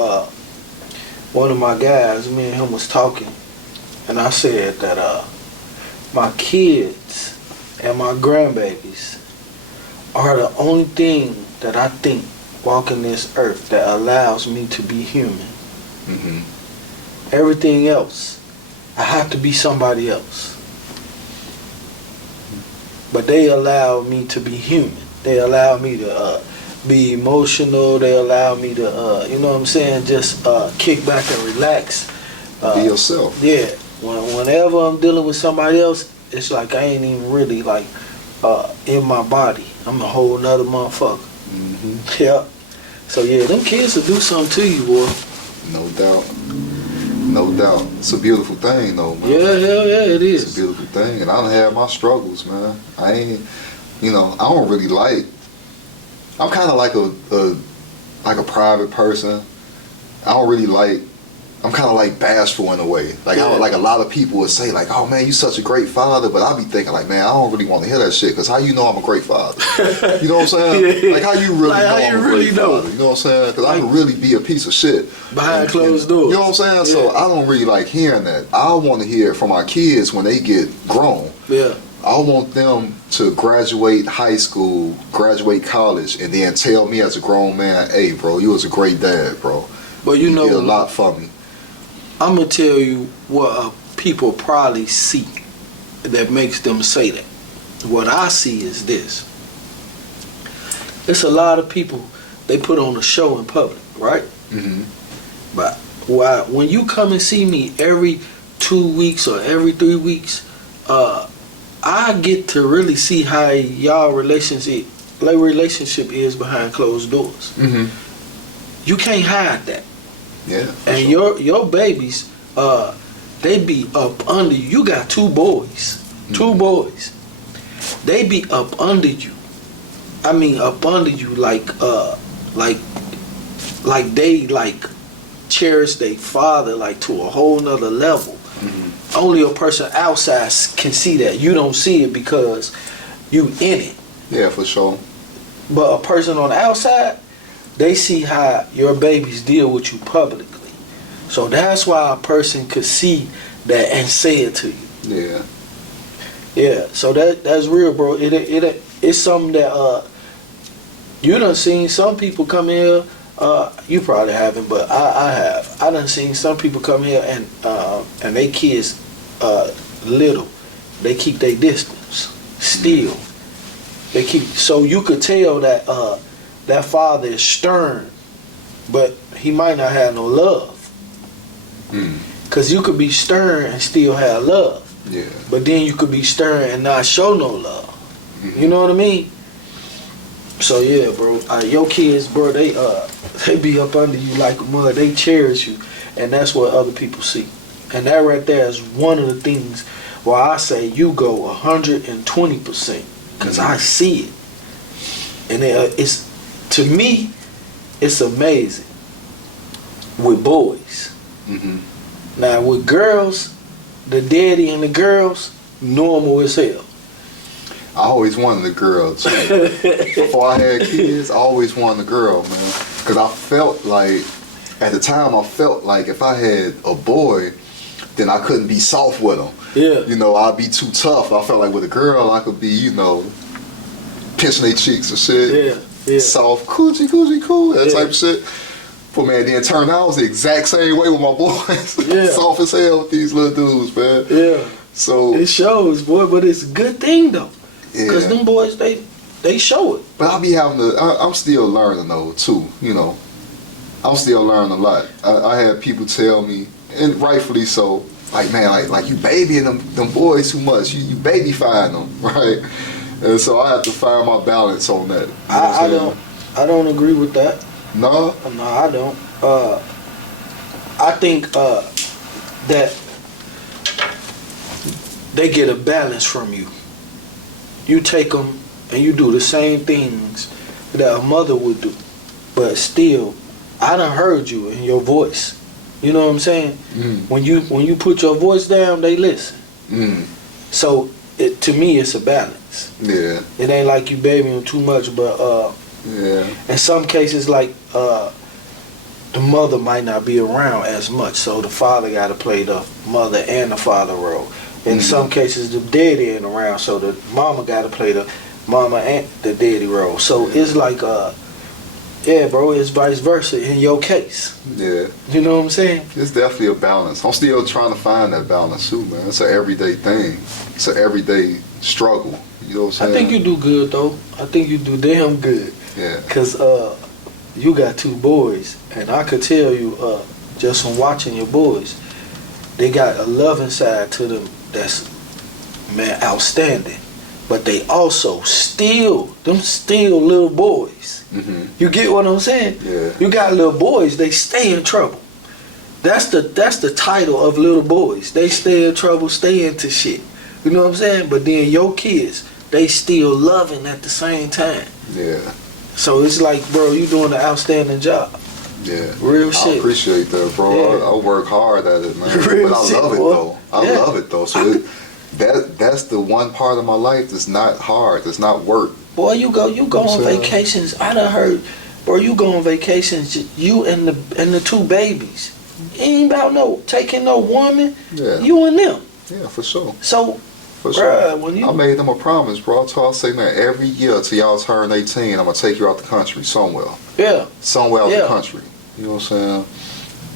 one of my guys, me and him was talking, and I said that my kids and my grandbabies are the only thing that I think walking this earth that allows me to be human. Mm-hmm. Everything else, I have to be somebody else. But they allow me to be human. They allow me to be emotional. They allow me to, you know what I'm saying, just kick back and relax. Be yourself. Yeah. Whenever I'm dealing with somebody else, it's like I ain't even really like in my body. I'm a whole nother motherfucker. Mm-hmm. Yeah. So yeah, them kids will do something to you, boy. No doubt. No doubt. It's a beautiful thing, though, man. Yeah, hell yeah, it is. It's a beautiful thing, and I done had my struggles, man. I ain't, you know, I don't really like. I'm kind of like a private person. I don't really like. I'm kind of like bashful in a way. Like Yeah. like a lot of people would say, like, "Oh man, you such a great father," but I be thinking, like, man, I don't really want to hear that shit, because how you know I'm a great father? You know what I'm saying? Yeah. Like, how you really Like, know how I'm you a really great know? father? You know what I'm saying? Because I can really be a piece of shit Behind And- closed and- doors. You know what I'm saying? So Yeah. I don't really like hearing that. I want to hear it from my kids when they get grown. Yeah. I want them to graduate high school, graduate college, and then tell me as a grown man, "Hey, bro, you was a great dad, bro. But you know, did a lot for me." I'm gonna tell you what people probably see that makes them say that. What I see is this. It's a lot of people, they put on a show in public, right? Mm-hmm. But when you come and see me every 2 weeks or every 3 weeks, I get to really see how y'all relationship is behind closed doors. Mm-hmm. You can't hide that. Yeah. for And sure. your babies, they be up under you. You got 2 boys. 2 boys. They be up under you. I mean up under you like they like cherish their father like to a whole nother level. Mm-hmm. Only a person outside can see that. You don't see it because you in it. Yeah, for sure. But a person on the outside, they see how your babies deal with you publicly. So that's why a person could see that and say it to you. Yeah. Yeah, so that's real, bro. It's something that you done seen some people come here. You probably haven't, but I have. I done seen some people come here and they kids little. They keep their distance still. They keep, so you could tell that that father is stern, but he might not have no love. Cause you could be stern and still have love. Yeah. But then you could be stern and not show no love. You know what I mean? So yeah, bro. Your kids, bro, they be up under you like a mother. They cherish you, and that's what other people see. And that right there is one of the things why I say you go 120%, cause I see it, and it's, to me, it's amazing with boys. Mm-hmm. Now with girls, the daddy and the girls, normal as hell. I always wanted a girl too. Before I had kids, I always wanted a girl, man. Because I felt like, at the time, I felt like if I had a boy, then I couldn't be soft with him. Yeah. You know, I'd be too tough. I felt like with a girl, I could be, you know, pinching their cheeks and shit. Yeah. Soft, coochie, cool, that Yeah. type of shit. But man, then turned out I was the exact same way with my boys. Yeah. Soft as hell with these little dudes, man. Yeah. So It shows, boy, but it's a good thing though. Because yeah. them boys, they show it. But I be having to, I'm still learning though, too, you know. I'm still learning a lot. I had people tell me, and rightfully so, like, man, like you babying them boys too much. You babyfying them, right? And so I have to find my balance on that. You know I don't agree with that. No? No, I don't. I think that they get a balance from you. You take them and you do the same things that a mother would do, but still, I done heard you in your voice. You know what I'm saying? Mm. When you put your voice down, they listen. Mm. So to me, it's a balance. Yeah. It ain't like you babying them too much, but Yeah. in some cases, like the mother might not be around as much, so the father got to play the mother and the father role. In some cases, the daddy ain't around, so the mama got to play the mama and the daddy role. So it's like Yeah, bro, it's vice versa in your case. Yeah. You know what I'm saying? It's definitely a balance. I'm still trying to find that balance too, man. It's an everyday thing. It's an everyday struggle. You know what I'm saying? I think you do good though. I think you do damn good. Yeah. Cause you got 2 boys, and I could tell you just from watching your boys, they got a loving side to them that's, man, outstanding. But they also still little boys. Mm-hmm. You get what I'm saying? Yeah. You got little boys, they stay in trouble. That's the title of little boys. They stay in trouble, stay into shit. You know what I'm saying? But then your kids, they still loving at the same time. Yeah. So it's like, bro, you doing an outstanding job. Yeah. Real shit. I appreciate that, bro. Yeah. I work hard at it, man. Real but I shit, love it boy. though. I Yeah. love it though. So that's the one part of my life that's not hard. That's not work. Boy, you go on vacations. I done heard, bro, you go on vacations, you and the 2 babies. You ain't about taking no woman. Yeah. You and them. Yeah, for sure. So, For bruh, sure. when you I made them a promise, bro. I say, man, every year till y'all turn 18, I'm gonna take you out the country somewhere. yeah. Somewhere out Yeah. the country. You know what I'm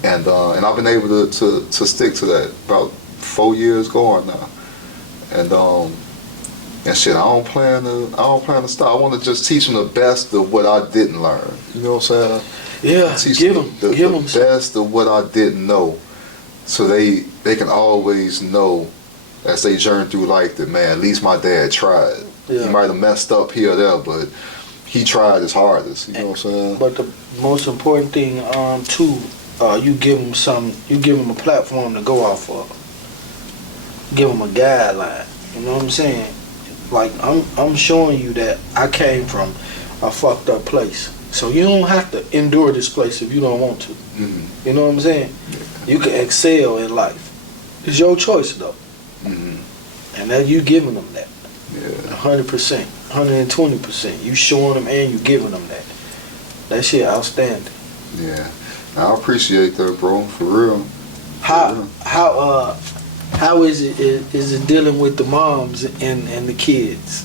saying? And I've been able to stick to that about 4 years going now. And shit, I don't plan to stop. I want to just teach them the best of what I didn't learn. You know what I'm saying? Yeah, Teach give them them, the best of what I didn't know, so they can always know as they journey through life that, man, at least my dad tried. Yeah. He might have messed up here or there, but he tried his hardest. You know what I'm saying? But the most important thing, too, you give them a platform to go off of. Give them a guideline. You know what I'm saying? Like, I'm showing you that I came from a fucked up place. So you don't have to endure this place if you don't want to. Mm-hmm. You know what I'm saying? Yeah. You can excel in life. It's your choice, though. Mm-hmm. And that you giving them that. Yeah. 100%, 120%. You showing them and you giving them that. That shit outstanding. Yeah. I appreciate that, bro. For real. How is it dealing with the moms and the kids?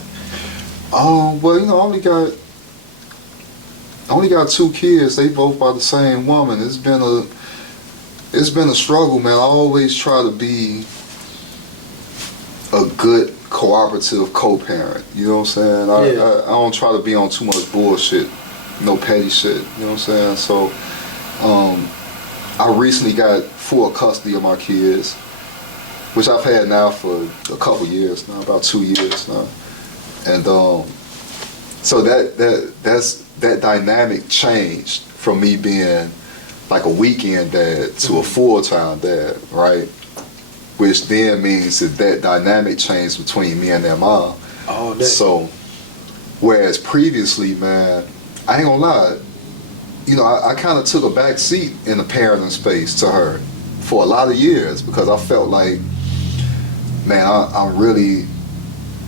Well, you know, I only got 2 kids. They both by the same woman. It's been a struggle, man. I always try to be a good cooperative co-parent. You know what I'm saying? I don't try to be on too much bullshit, no petty shit. You know what I'm saying? So, I recently got full custody of my kids, which I've had now for a couple years now, about 2 years now, and so that dynamic changed from me being like a weekend dad to a full-time dad, right? Which then means that dynamic changed between me and their mom. Oh, that. So, whereas previously, man, I ain't gonna lie, you know, I kind of took a back seat in the parenting space to her for a lot of years because I felt like, man, I'm really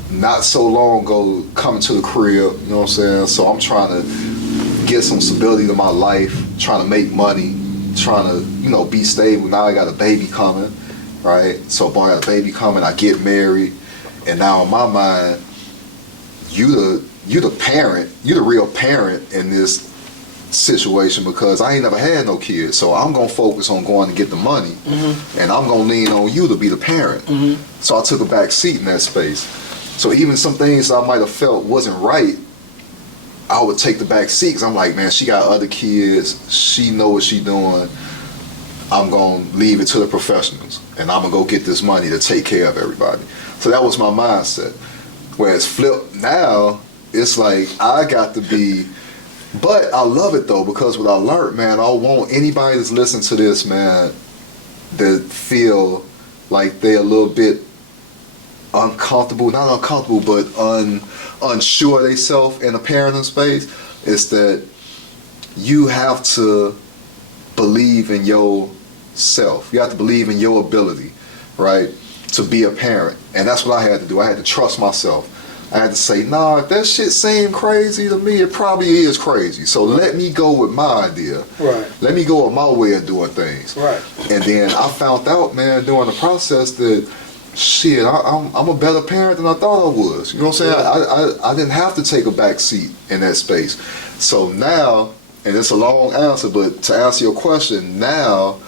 not so long ago coming to the crib, you know what I'm saying? So I'm trying to get some stability to my life, trying to make money, trying to, you know, be stable. Now I got a baby coming, right? So boy, I got a baby coming, I get married, and now in my mind, you the parent, you the real parent in this situation because I ain't never had no kids. So I'm gonna focus on going to get the money, and I'm gonna lean on you to be the parent. So I took a back seat in that space. So even some things I might have felt wasn't right, I would take the back seat because I'm like, man, she got other kids, she know what she doing. I'm gonna leave it to the professionals, and I'm gonna go get this money to take care of everybody. So that was my mindset. Whereas flip now, it's like I got to be. But I love it though, because what I learned, man, I don't want anybody that's listening to this, man, that feel like they're a little bit uncomfortable, not uncomfortable, but unsure they self in a parenting space, is that you have to believe in yourself. You have to believe in your ability, right, to be a parent. And that's what I had to do. I had to trust myself. I had to say, nah, if that shit seemed crazy to me, it probably is crazy. So let me go with my idea. Right. Let me go with my way of doing things. Right. And then I found out, man, during the process that, shit, I'm a better parent than I thought I was. You know what I'm saying? I didn't have to take a back seat in that space. So now and it's a long answer, but to answer your question now,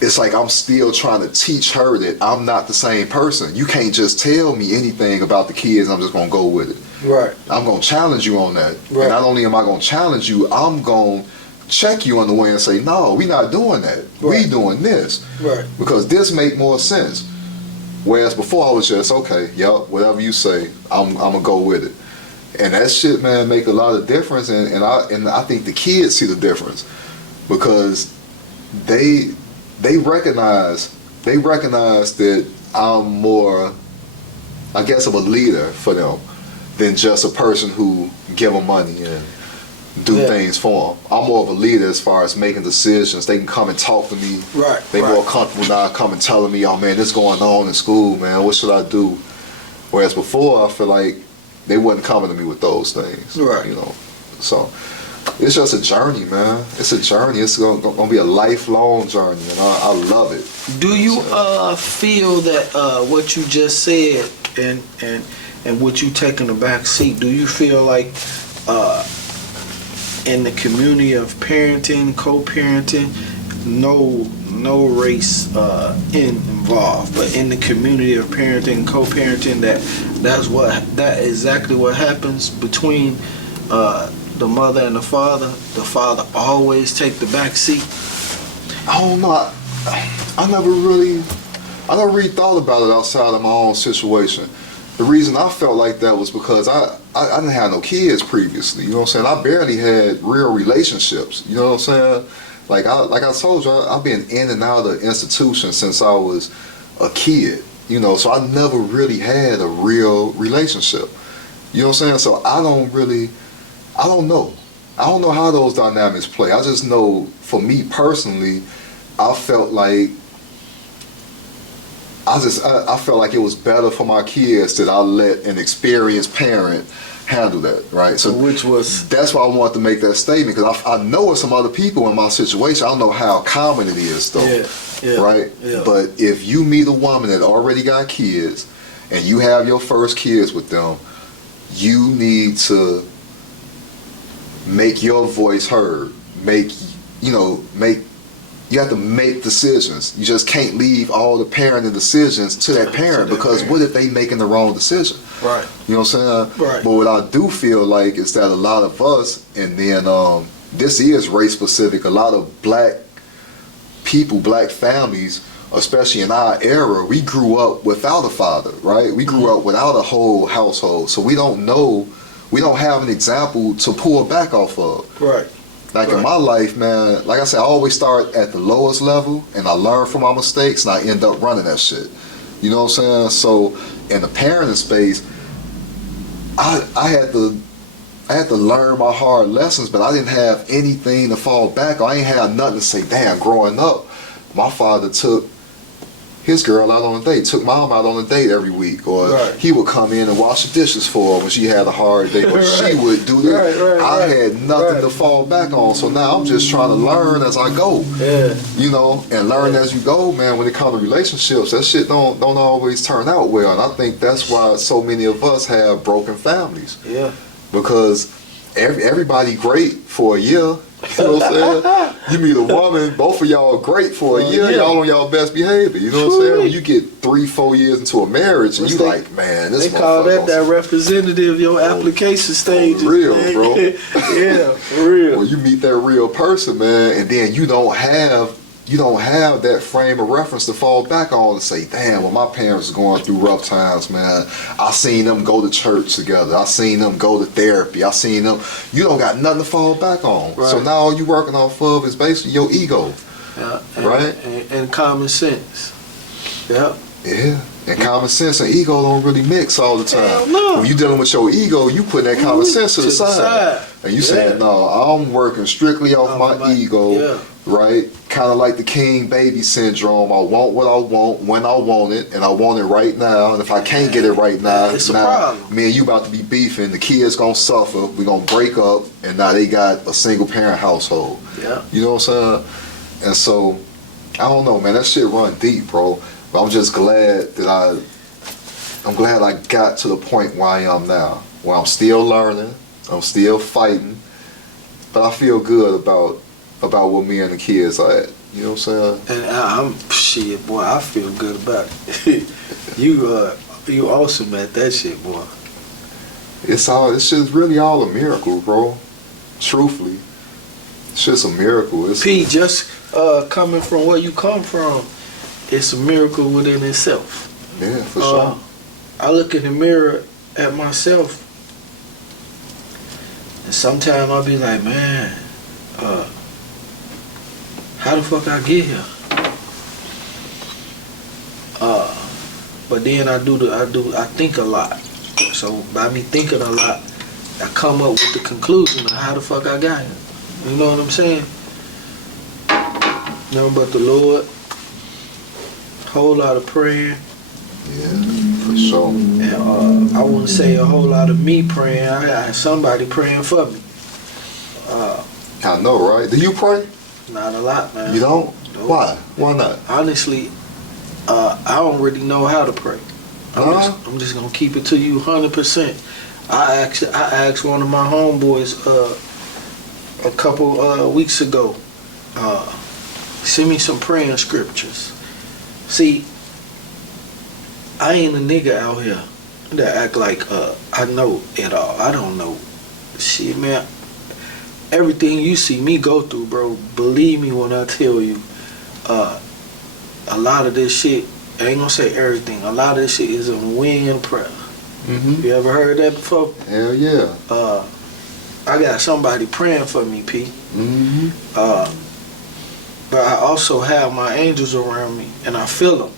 it's like I'm still trying to teach her that I'm not the same person. You can't just tell me anything about the kids, I'm just going to go with it. Right. I'm going to challenge you on that. Right. And not only am I going to challenge you, I'm going to check you on the way and say, no, we not doing that. Right. We doing this. Right. Because this make more sense. Whereas before I was just, okay, yup, whatever you say, I'm going to go with it. And that shit, man, make a lot of difference. And I think the kids see the difference. Because they recognize that I'm more, I guess, of a leader for them than just a person who give them money and do things for them. I'm more of a leader as far as making decisions. They can come and talk to me. Right. They more comfortable now coming telling me, oh man, this going on in school, man. What should I do? Whereas before, I feel like they wasn't coming to me with those things. Right. You know, so. It's just a journey, man. It's a journey. It's gonna be a lifelong journey, and I love it. Do you feel that what you just said and what you take in the back seat? Do you feel like in the community of parenting, co-parenting, no race involved, but in the community of parenting, co-parenting, that exactly what happens between the mother and the father always take the back seat? I don't know. I never really thought about it outside of my own situation. The reason I felt like that was because I didn't have no kids previously. You know what I'm saying? I barely had real relationships. You know what I'm saying? Like I told you, I've been in and out of institutions since I was a kid. You know, so I never really had a real relationship. You know what I'm saying? So I don't know. I don't know how those dynamics play. I just know, for me personally, I felt like I felt like it was better for my kids that I let an experienced parent handle that, right? So that's why I wanted to make that statement, because I know of some other people in my situation. I don't know how common it is though, right? Yeah. But if you meet a woman that already got kids and you have your first kids with them, you need to make your voice heard. You have to make decisions. You just can't leave all the parenting decisions to that parent, because what if they making the wrong decision? Right. You know what I'm saying? Right. But what I do feel like is that a lot of us, and then this is race specific, a lot of black people, black families, especially in our era, we grew up without a father, right? We grew up without a whole household. So we don't have an example to pull back off of. Right. Like in my life, man, like I said, I always start at the lowest level and I learn from my mistakes and I end up running that shit. You know what I'm saying? So in the parenting space, I had to learn my hard lessons, but I didn't have anything to fall back on. I ain't had nothing to say, damn, growing up, my father took his girl out on a date, took mom out on a date every week, or he would come in and wash the dishes for her when she had a hard day, or she would do that. I had nothing to fall back on, so now I'm just trying to learn as I go. Yeah. You know, and learn as you go, man. When it comes to relationships, that shit don't always turn out well, and I think that's why so many of us have broken families. Yeah. Because everybody great for a year. You know what I'm saying? You meet a woman, both of y'all are great for a year, y'all on y'all best behavior. You know what I'm saying? When you get 3-4 years into a marriage and you like, man, this they call that representative your application stage. For real, bro. Yeah, for real. When you meet that real person, man, and then you don't have that frame of reference to fall back on and say, damn, when my parents was going through rough times, man, I seen them go to church together. I seen them go to therapy. I seen them. You don't got nothing to fall back on. Right. So now all you working off of is basically your ego. Yeah, right? And common sense. Yeah. Yeah. And common sense and ego don't really mix all the time. Hell no. When you dealing with your ego, you put that common sense to the side. And you saying, no, I'm working strictly off my ego, right? Kind of like the king baby syndrome. I want what I want when I want it, and I want it right now. And if I can't get it right now, it's a problem. Me and you about to be beefing. The kids gonna suffer. We gonna break up, and now they got a single parent household. Yeah. You know what I'm saying? And so, I don't know, man. That shit run deep, bro. But I'm just glad that I got to the point where I am now, where I'm still learning, I'm still fighting, but I feel good about where me and the kids are at. You know what I'm saying? And I'm shit, boy. I feel good about it. You awesome at that shit, boy. It's just really all a miracle, bro. Truthfully, it's just a miracle. It's P, just coming from where you come from, it's a miracle within itself. yeah, for sure. I look in the mirror at myself, and sometimes I'll be like, man, how the fuck I get here? But then I think a lot. So by me thinking a lot, I come up with the conclusion of how the fuck I got here. You know what I'm saying? Nothing but the Lord. Whole lot of praying. Yeah, for sure. And I wouldn't say a whole lot of me praying. I had somebody praying for me. I know, right? Do you pray? Not a lot, man. You don't? Nope. Why? Why not? Honestly, I don't really know how to pray. I'm just gonna keep it to you 100%. I asked one of my homeboys a couple weeks ago, send me some praying scriptures. See, I ain't a nigga out here that act like I know it all. I don't know shit, man. Everything you see me go through, bro, believe me when I tell you, a lot of this shit, I ain't gonna say everything, a lot of this shit is a win prayer. Mm-hmm. You ever heard that before? Hell yeah. I got somebody praying for me, P. Mm-hmm. But I also have my angels around me, and I feel them.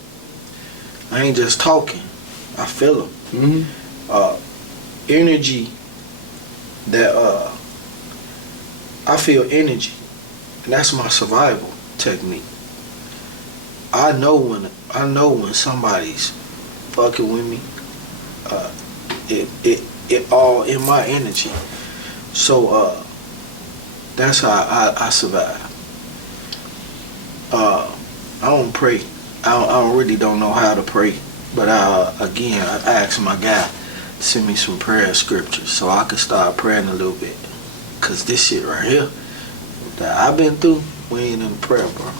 I ain't just talking. I feel them. Mm-hmm. Energy that I feel energy, and that's my survival technique. I know when somebody's fucking with me. It all in my energy. So that's how I survive. I don't pray. I really don't know how to pray. But I asked my guy to send me some prayer scriptures so I could start praying a little bit. Cause this shit right here that I've been through, we ain't in prayer, bro.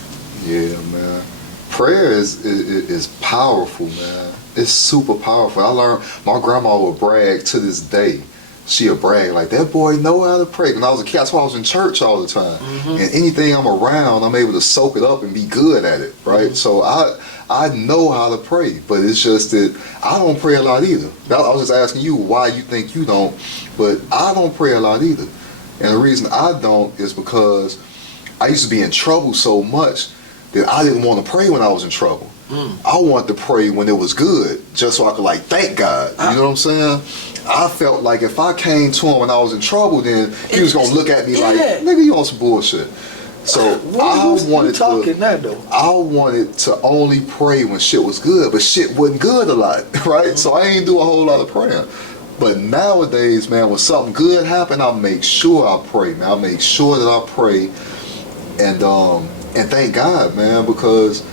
Yeah, man. Prayer is powerful, man. It's super powerful. I learned, my grandma would brag to this day. She'll brag like, that boy know how to pray. When I was a kid, that's why I was in church all the time. Mm-hmm. And anything I'm around, I'm able to soak it up and be good at it, right? Mm-hmm. So I know how to pray, but it's just that I don't pray a lot either. I was just asking you why you think you don't, but I don't pray a lot either. And the reason I don't is because I used to be in trouble so much that I didn't want to pray when I was in trouble. I wanted to pray when it was good, just so I could thank God. You know what I'm saying? I felt like if I came to him when I was in trouble, then he was gonna look at me like, nigga, you on some bullshit. So I wanted to only pray when shit was good, but shit wasn't good a lot, right? Mm-hmm. So I ain't do a whole lot of praying. But nowadays, man, when something good happen, I make sure I pray, man. I make sure that I pray and thank God, man, because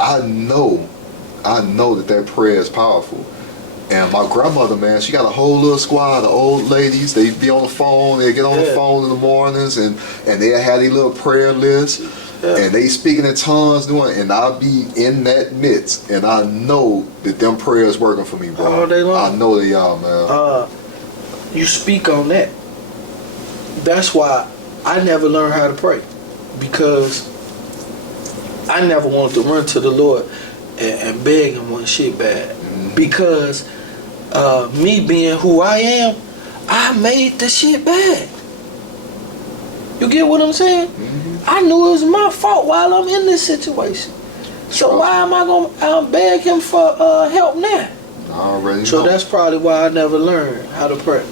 I know that prayer is powerful. And my grandmother, man, she got a whole little squad of old ladies. They be on the phone. They get on the phone in the mornings, and they have their little prayer list. Yeah. And they speaking in tongues doing, and I'll be in that midst, and I know that them prayers working for me, bro. All day long. I know they are, man. You speak on that. That's why I never learned how to pray, because I never wanted to run to the Lord and beg him when shit bad. Mm-hmm. Because me being who I am, I made the shit bad. You get what I'm saying? Mm-hmm. I knew it was my fault while I'm in this situation. So why am I gonna beg him for help now? I already so know. That's probably why I never learned how to pray.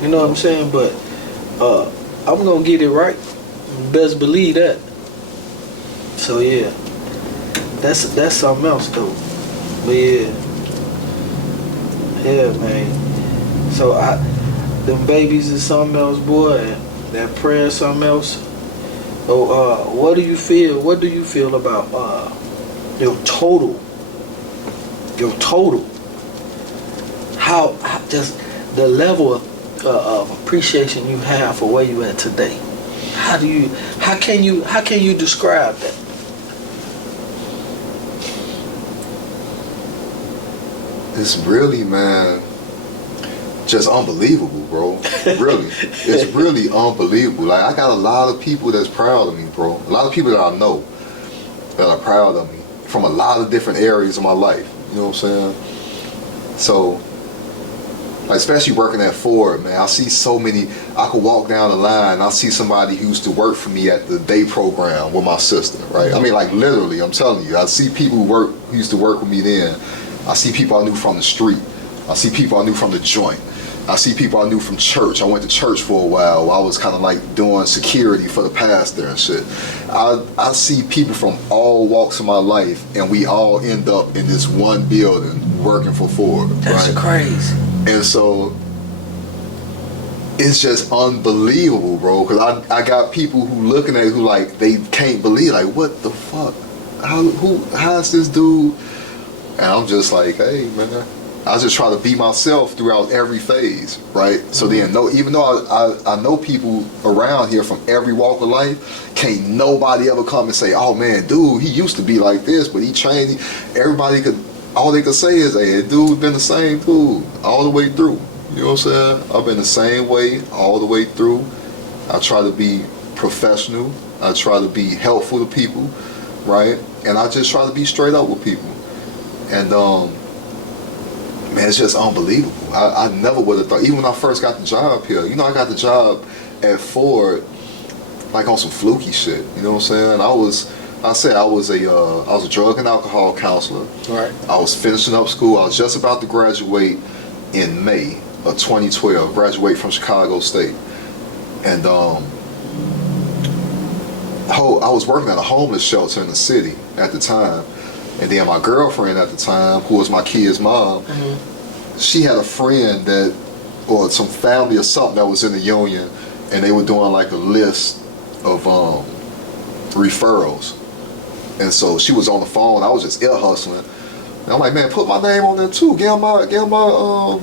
You know what I'm saying? But I'm gonna get it right. Best believe that. So yeah, that's something else though. But yeah, man. So them babies is something else, boy. And that prayer is something else. So what do you feel? What do you feel about your total? How just the level of appreciation you have for where you at today? How can you describe that? It's really, man, just unbelievable, bro. Really. It's really unbelievable. Like, I got a lot of people that's proud of me, bro. A lot of people that I know that are proud of me from a lot of different areas of my life. You know what I'm saying? So, like, especially working at Ford, man, I see so many. I could walk down the line and I see somebody who used to work for me at the day program with my sister, right? I mean, like, literally, I'm telling you, I see people who used to work with me then. I see people I knew from the street. I see people I knew from the joint. I see people I knew from church. I went to church for a while. I was kind of like doing security for the pastor and shit. I see people from all walks of my life, and we all end up in this one building working for Ford. That's right? crazy. And so it's just unbelievable, bro. Because I got people who looking at it who like they can't believe, like, what the fuck? How's this dude? And I'm just like, hey, man. I just try to be myself throughout every phase, right? So then, even though I know people around here from every walk of life, can't nobody ever come and say, oh man, dude, he used to be like this, but he changed. All they could say is, hey, dude been the same dude all the way through. You know what I'm saying? I've been the same way all the way through. I try to be professional. I try to be helpful to people, right? And I just try to be straight up with people. And man, it's just unbelievable. I never would have thought, even when I first got the job here, you know, I got the job at Ford like on some fluky shit. You know what I'm saying? I was a drug and alcohol counselor. Right. I was finishing up school. I was just about to graduate in May of 2012. Graduate from Chicago State, and I was working at a homeless shelter in the city at the time. And then my girlfriend at the time, who was my kid's mom, she had a friend or some family or something that was in the union, and they were doing like a list of referrals. And so she was on the phone. I was just ear hustling. And I'm like, man, put my name on there too. Get my email,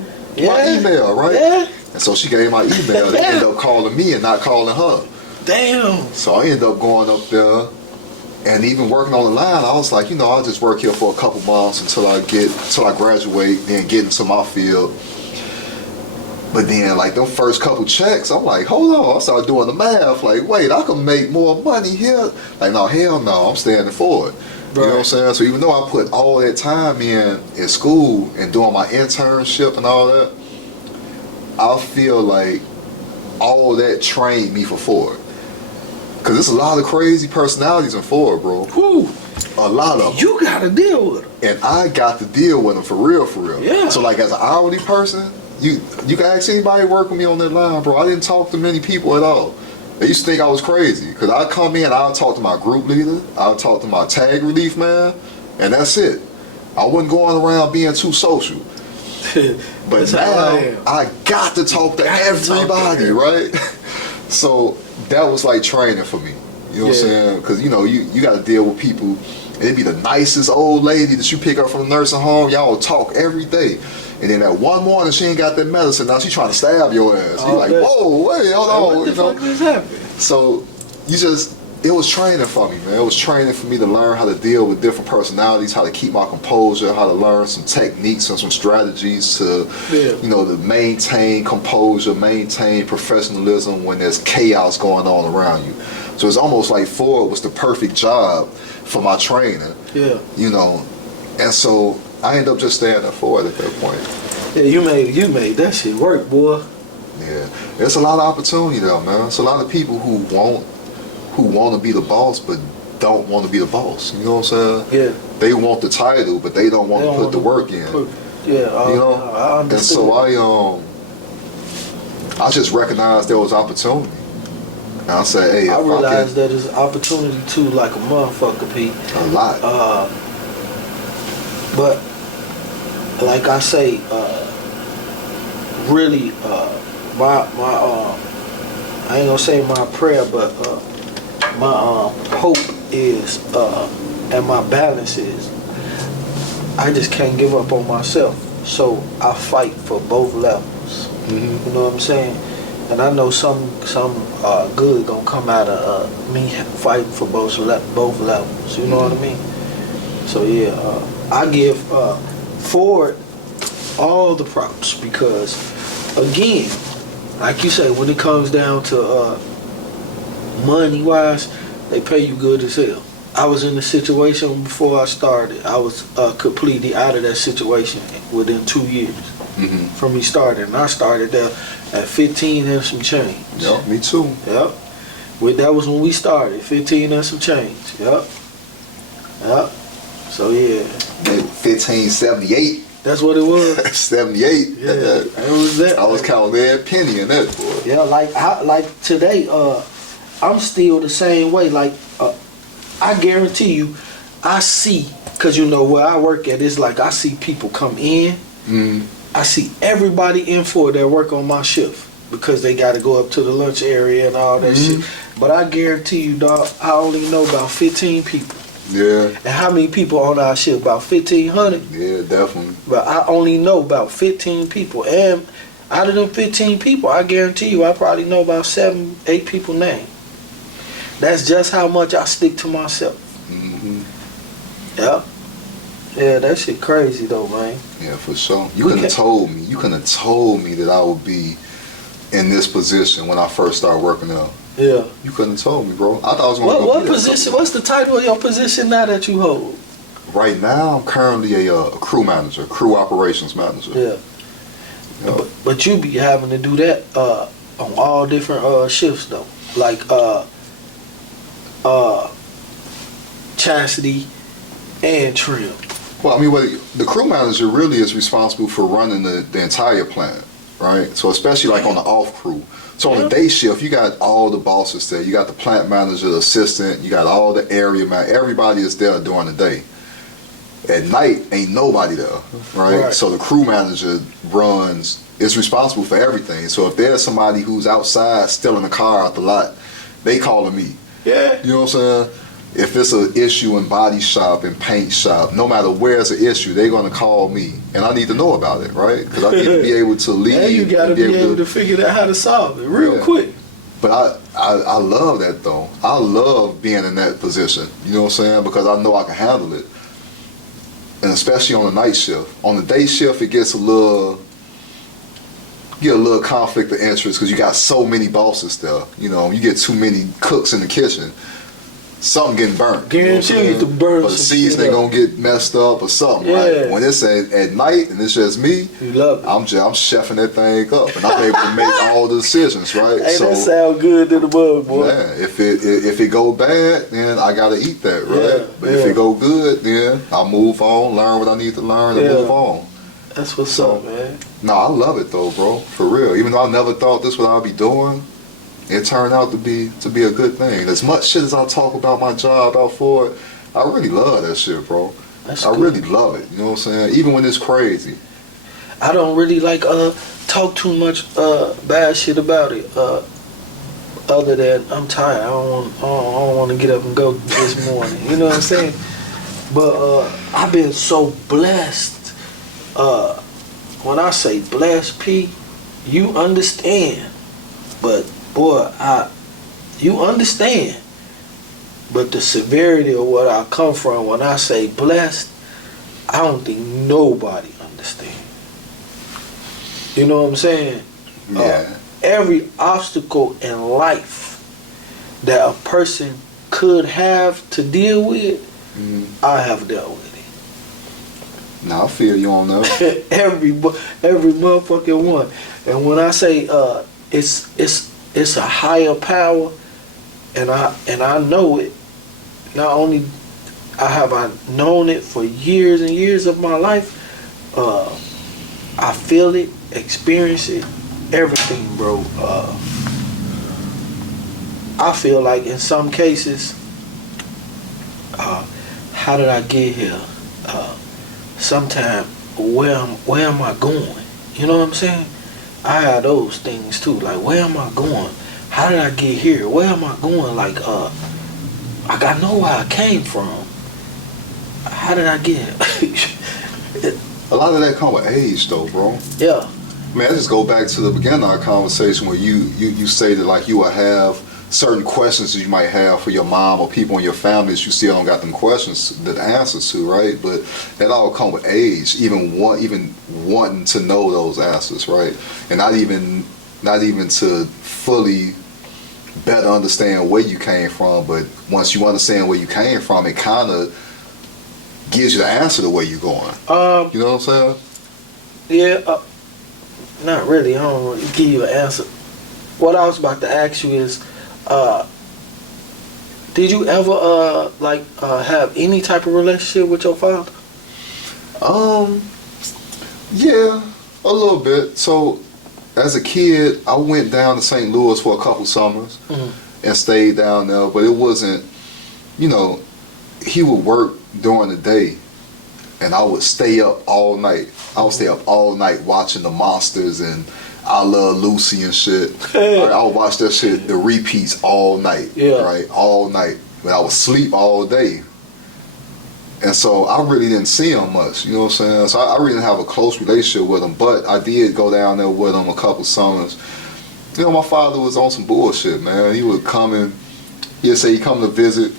right? Yeah. And so she gave my email. They ended up calling me and not calling her. Damn. So I ended up going up there. And even working on the line, I was like, you know, I'll just work here for a couple months until I graduate, then get into my field. But then, like, them first couple checks, I'm like, hold on. I started doing the math. Like, wait, I can make more money here. Like, no, hell no, I'm staying for it. You know what I'm saying? So even though I put all that time in school and doing my internship and all that, I feel like all that trained me for Ford. Cause there's a lot of crazy personalities in Ford, bro. Whew. A lot of them. You gotta deal with them. And I got to deal with them for real. Yeah. So like as an hourly person, you can ask anybody work with me on that line, bro. I didn't talk to many people at all. They used to think I was crazy. Cause I'd come in, I'd talk to my group leader, I'd talk to my tag relief man, and that's it. I wasn't going around being too social. But now I got to talk to everybody, right? So that was like training for me. You know what I'm saying? Because, you know, you got to deal with people. It'd be the nicest old lady that you pick up from the nursing home. Y'all talk every day. And then that one morning, she ain't got that medicine. Now she trying to stab your ass. You're like, whoa, wait, hold on. What the fuck is happening? So it was training for me, man. It was training for me to learn how to deal with different personalities, how to keep my composure, how to learn some techniques and some strategies to, you know, to maintain composure, maintain professionalism when there's chaos going on around you. So it's almost like Ford was the perfect job for my training. Yeah. You know, and so I ended up just staying at Ford at that point. Yeah, you made that shit work, boy. Yeah. There's a lot of opportunity though, man. It's a lot of people who want to be the boss but don't want to be the boss. You know what I'm saying? Yeah. They want the title but they don't want to put the work in. Yeah. You know? I understand. And so I just recognized there was opportunity. And I said, hey, I realized that there's opportunity too, like a motherfucker, Pete. A lot. But like I say, really, I ain't gonna say my prayer, but my hope is, and my balance is, I just can't give up on myself. So I fight for both levels. Mm-hmm. You know what I'm saying? And I know some good gonna come out of me fighting for both levels. You know what I mean? So yeah, I give Ford all the props because, again, like you say, when it comes down to money wise, they pay you good as hell. I was in the situation before I started. I was completely out of that situation within 2 years from me starting. And I started there at 15 and some change. Yep, me too. Yep. That was when we started, 15 and some change. Yep. Yep. So yeah. 1578. That's what it was. 78. Yeah, it was that. I was counting every penny in that, boy. Yeah, like today, I'm still the same way. Like, I guarantee you, I see, cause you know where I work at, it's like I see people come in. I see everybody in for that work on my shift because they got to go up to the lunch area and all that shit. But I guarantee you, dog, I only know about 15 people. Yeah. And how many people on our shift? About 1,500. Yeah, definitely. But I only know about 15 people, and out of them 15 people, I guarantee you, I probably know about 7, 8 people names. That's just how much I stick to myself. Yeah. Yeah, that shit crazy though, man. Yeah, for sure. You couldn't have told me. You couldn't have told me that I would be in this position when I first started working there. Yeah. You couldn't have told me, bro. I thought I was going to go What be there position? somewhere. What's the title of your position now that you hold? Right now, I'm currently a crew manager, crew operations manager. Yeah. But you be having to do that on all different shifts though, like Chastity and Trim. Well, I mean, the crew manager really is responsible for running the entire plant, right? So especially like on the off crew. So on the day shift, you got all the bosses there. You got the plant manager, the assistant. You got all the area man. Everybody is there during the day. At night, ain't nobody there, right? So the crew manager is responsible for everything. So if there's somebody who's outside stealing a car out the lot, they calling me. Yeah. You know what I'm saying? If it's an issue in body shop and paint shop, no matter where it's an issue, they're gonna call me, and I need to know about it, right? Because I need to be able to lead. And you gotta be able to figure out how to solve it real quick. But I love that though. I love being in that position. You know what I'm saying? Because I know I can handle it, and especially on the night shift. On the day shift, it gets a little conflict of interest because you got so many bosses there. You know, you get too many cooks in the kitchen. Something getting burnt. Guarantee you to burn. Or the seasoning gonna get messed up or something. Yeah. Right? When it's at night and it's just me, you love it. I'm chefing that thing up, and I'm able to make all the decisions. Right. Hey, so that sound good to the bug, boy. man, if it go bad, then I gotta eat that, right? But if it go good, then I'll move on, learn what I need to learn, and move on. That's what's up, man. No, I love it though, bro. For real. Even though I never thought this what I'd be doing, it turned out to be a good thing. As much shit as I talk about my job out for it, I really love that shit, bro. I really love it. You know what I'm saying? Even when it's crazy. I don't really talk too much bad shit about it. Other than I'm tired. I don't want to get up and go this morning. You know what I'm saying? But I've been so blessed. When I say blessed, P, you understand. But boy, you understand. But the severity of what I come from, when I say blessed, I don't think nobody understands. You know what I'm saying? Yeah. Every obstacle in life that a person could have to deal with, I have dealt with it. Now I feel you on that. every motherfucking one. And when I say it's a higher power, and I know it. Not only have I known it for years and years of my life, I feel it, experience it, everything, bro. I feel like in some cases, how did I get here? Sometimes, where am I going? You know what I'm saying? I had those things too. Like, where am I going? How did I get here? Where am I going? Like, I know where I came from. How did I get here? A lot of that come with age, though, bro. Yeah. Man, I just go back to the beginning of our conversation where you say that like you will have certain questions that you might have for your mom or people in your family that you still don't got them questions, the answers to, right? But that all come with age, even wanting to know those answers, right? And not even to fully better understand where you came from, but once you understand where you came from, it kind of gives you the answer to where you're going. You know what I'm saying? Yeah, not really. I don't really give you an answer. What I was about to ask you is, did you ever have any type of relationship with your father? Yeah, a little bit. So as a kid, I went down to St. Louis for a couple summers and stayed down there, but it wasn't, he would work during the day and I would stay up all night. I would stay up all night watching the Monsters and I Love Lucy and shit. I would watch that shit, the repeats all night, right? All night. But I would sleep all day. And so I really didn't see him much, you know what I'm saying? So I really didn't have a close relationship with him, but I did go down there with him a couple summers. My father was on some bullshit, man. He would come and he'd say he'd come to visit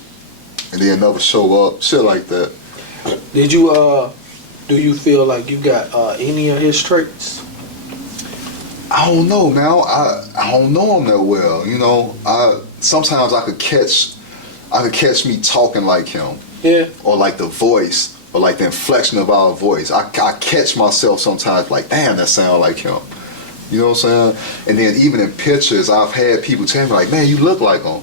and then never show up, shit like that. Did you, do you feel like you got any of his traits? I don't know, man. I don't know him that well, sometimes I could catch me talking like him. Yeah. Or like the voice, or like the inflection of our voice. I catch myself sometimes like, damn, that sound like him. You know what I'm saying? And then even in pictures, I've had people tell me like, man, you look like him.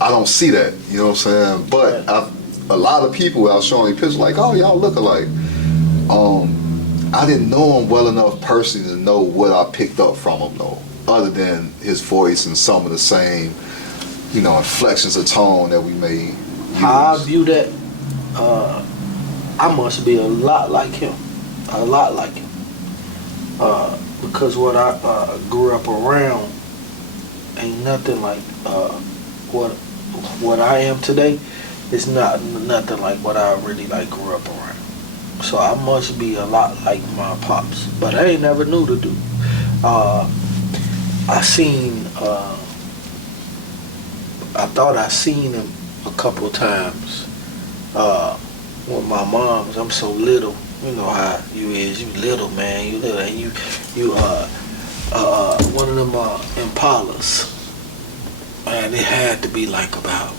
I don't see that. You know what I'm saying? But a lot of people I was showing me pictures like, oh, y'all look alike. I didn't know him well enough personally to know what I picked up from him though, other than his voice and some of the same, inflections of tone that we made. How I view that, I must be a lot like him. A lot like him. Because what I grew up around ain't nothing like what I am today. It's not nothing like what I really grew up around. So I must be a lot like my pops. But I ain't never knew the dude. I thought I seen him a couple of times with my moms. I'm so little. You know how you is. You little, man. You little. And you one of them Impalas. Man, it had to be like about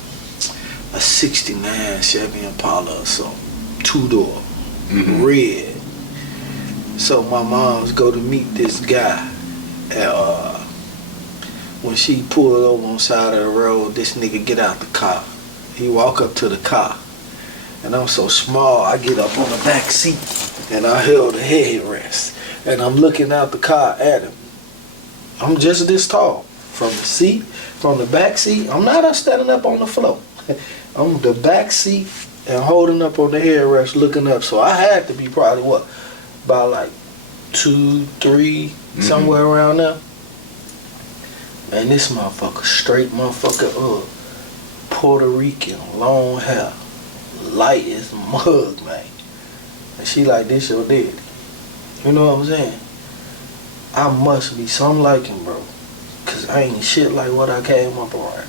a 69 Chevy Impala or so. 2-door. Red. So my moms go to meet this guy. And when she pulled over on the side of the road, this nigga get out the car. He walk up to the car. And I'm so small, I get up on the back seat and I held the headrest. And I'm looking out the car at him. I'm just this tall. From the back seat, I'm not standing up on the floor. I'm the back seat and holding up on the headrest looking up. So I had to be probably about like 2, 3, somewhere around there. And this motherfucker, straight motherfucker, Puerto Rican, long hair, light as mug, man. And she like, this your daddy. You know what I'm saying? I must be something like him, bro. Cause I ain't shit like what I came up around.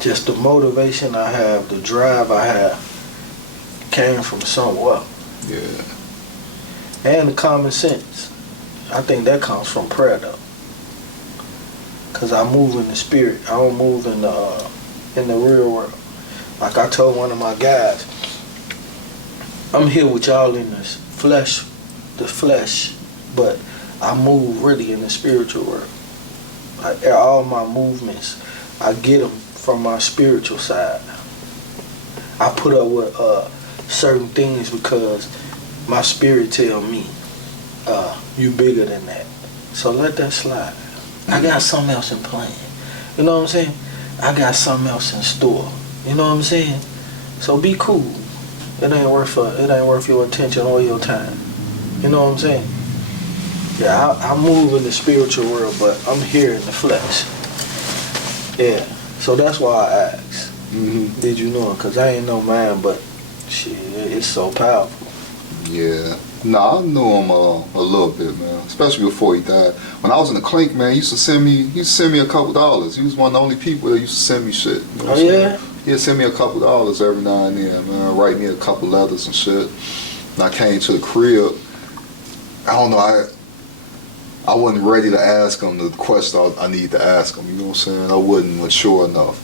Just the motivation I have, the drive I have, came from somewhere. Yeah. And the common sense. I think that comes from prayer though. Cause I move in the spirit. I don't move in the real world. Like I told one of my guys, I'm here with y'all in this the flesh, but I move really in the spiritual world. Like all my movements, I get them from my spiritual side. I put up with certain things because my spirit tell me, you bigger than that. So let that slide. I got something else in plan. You know what I'm saying? I got something else in store. You know what I'm saying? So be cool. It ain't worth your attention or your time. You know what I'm saying? Yeah, I move in the spiritual world, but I'm here in the flesh. Yeah, so that's why I asked. Did you know it? Because I ain't know mine, but shit, it's so powerful. Yeah. Nah, I knew him a little bit, man. Especially before he died. When I was in the clink, man, he used to send me a couple dollars. He was one of the only people that used to send me shit. You know what I'm saying? He'd send me a couple dollars every now and then, man. Write me a couple letters and shit. When I came to the crib, I don't know, I wasn't ready to ask him the question I need to ask him. You know what I'm saying? I wasn't mature enough.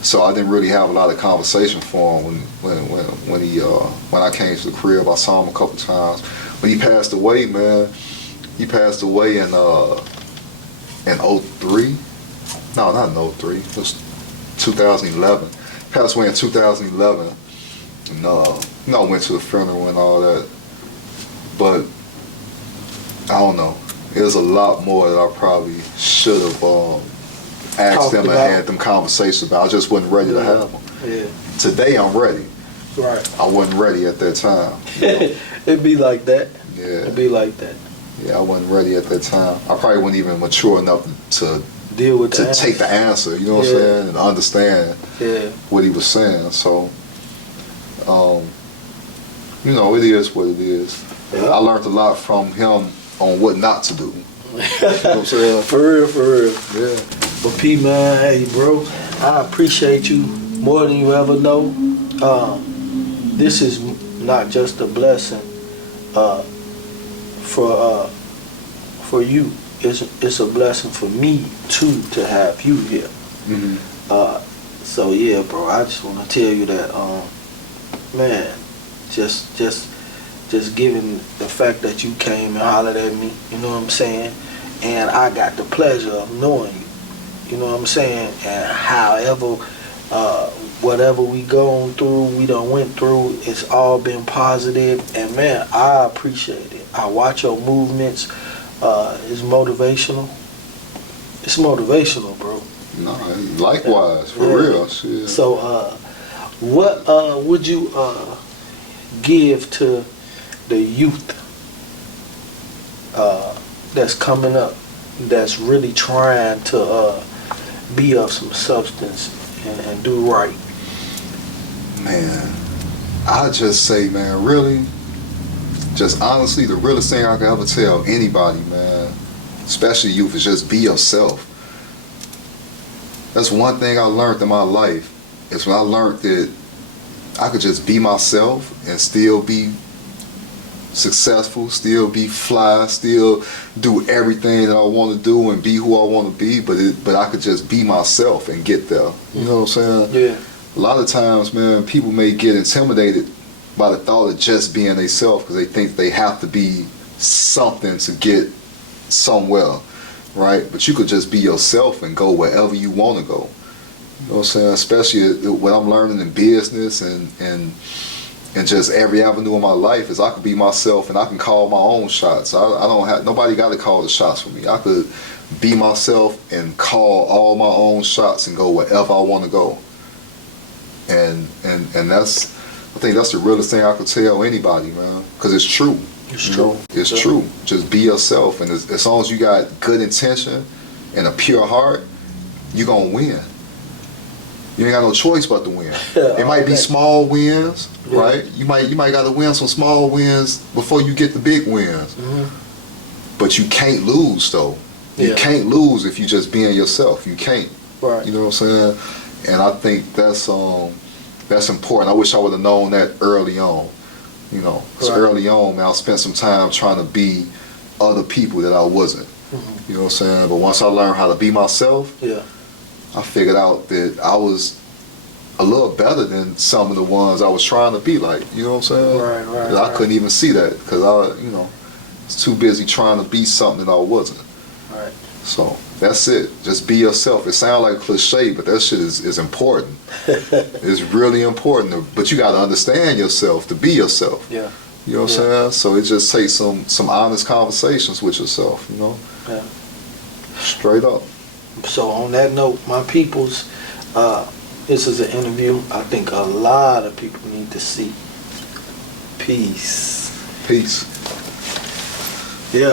So I didn't really have a lot of conversation for him when I came to the crib. I saw him a couple times. When he passed away, man, he passed away in '03. No, not in '03. It was 2011. Passed away in 2011. And I went to the funeral and all that. But I don't know. There's a lot more that I probably should have asked them and had them conversations about. I just wasn't ready to have them. Yeah. Today I'm ready. Right. I wasn't ready at that time. You know? It'd be like that. Yeah. It'd be like that. Yeah, I wasn't ready at that time. I probably wasn't even mature enough to deal with to take the answer. You know what I'm saying, and understand what he was saying. So, you know, it is what it is. Yeah. I learned a lot from him on what not to do. You know what I'm saying? For real, for real. Yeah. But P, man, hey, bro, I appreciate you more than you ever know. This is not just a blessing for you. It's a blessing for me too to have you here. Mm-hmm. So yeah, bro, I just want to tell you that, man, just given the fact that you came and hollered at me, you know what I'm saying, and I got the pleasure of knowing you, you know what I'm saying, and however, whatever we gone through, we done went through, it's all been positive, and man, I appreciate it. I watch your movements. It's motivational. It's motivational, bro. No, likewise, for real. Shit. So, what would you give to the youth that's coming up, that's really trying to be of some substance and do right? Man, I just say, man, really, just honestly, the realest thing I could ever tell anybody, man, especially youth, is just be yourself. That's one thing I learned in my life, is when I learned that I could just be myself and still be successful, still be fly, still do everything that I want to do and be who I want to be, but I could just be myself and get there. You know what I'm saying? Yeah. A lot of times, man, people may get intimidated by the thought of just being themselves because they think they have to be something to get somewhere, right? But you could just be yourself and go wherever you want to go. You know what I'm saying? Especially what I'm learning in business and just every avenue of my life is I could be myself and I can call my own shots. I don't have, nobody got to call the shots for me. I could be myself and call all my own shots and go wherever I want to go. And that's, I think that's the realest thing I could tell anybody, man, because it's true. It's true. It's true. Just be yourself, and as long as you got good intention and a pure heart, you're gonna win. You ain't got no choice but to win. It might be small wins, right? You might got to win some small wins before you get the big wins. Mm-hmm. But you can't lose, though. You can't lose if you just being yourself. You can't. Right. You know what I'm saying? And I think that's important. I wish I would have known that early on. You know, so early on, man, I spent some time trying to be other people that I wasn't. Mm-hmm. You know what I'm saying? But once I learned how to be myself, I figured out that I was a little better than some of the ones I was trying to be like. You know what I'm saying? Right. I couldn't even see that because I was too busy trying to be something that I wasn't. Right. So that's it. Just be yourself. It sounds like cliche, but that shit is important. It's really important. But you got to understand yourself to be yourself. Yeah. You know what I'm saying? So it just takes some honest conversations with yourself. You know. Yeah. Straight up. So on that note, my peoples, this is an interview I think a lot of people need to see. Peace. Peace. Yeah.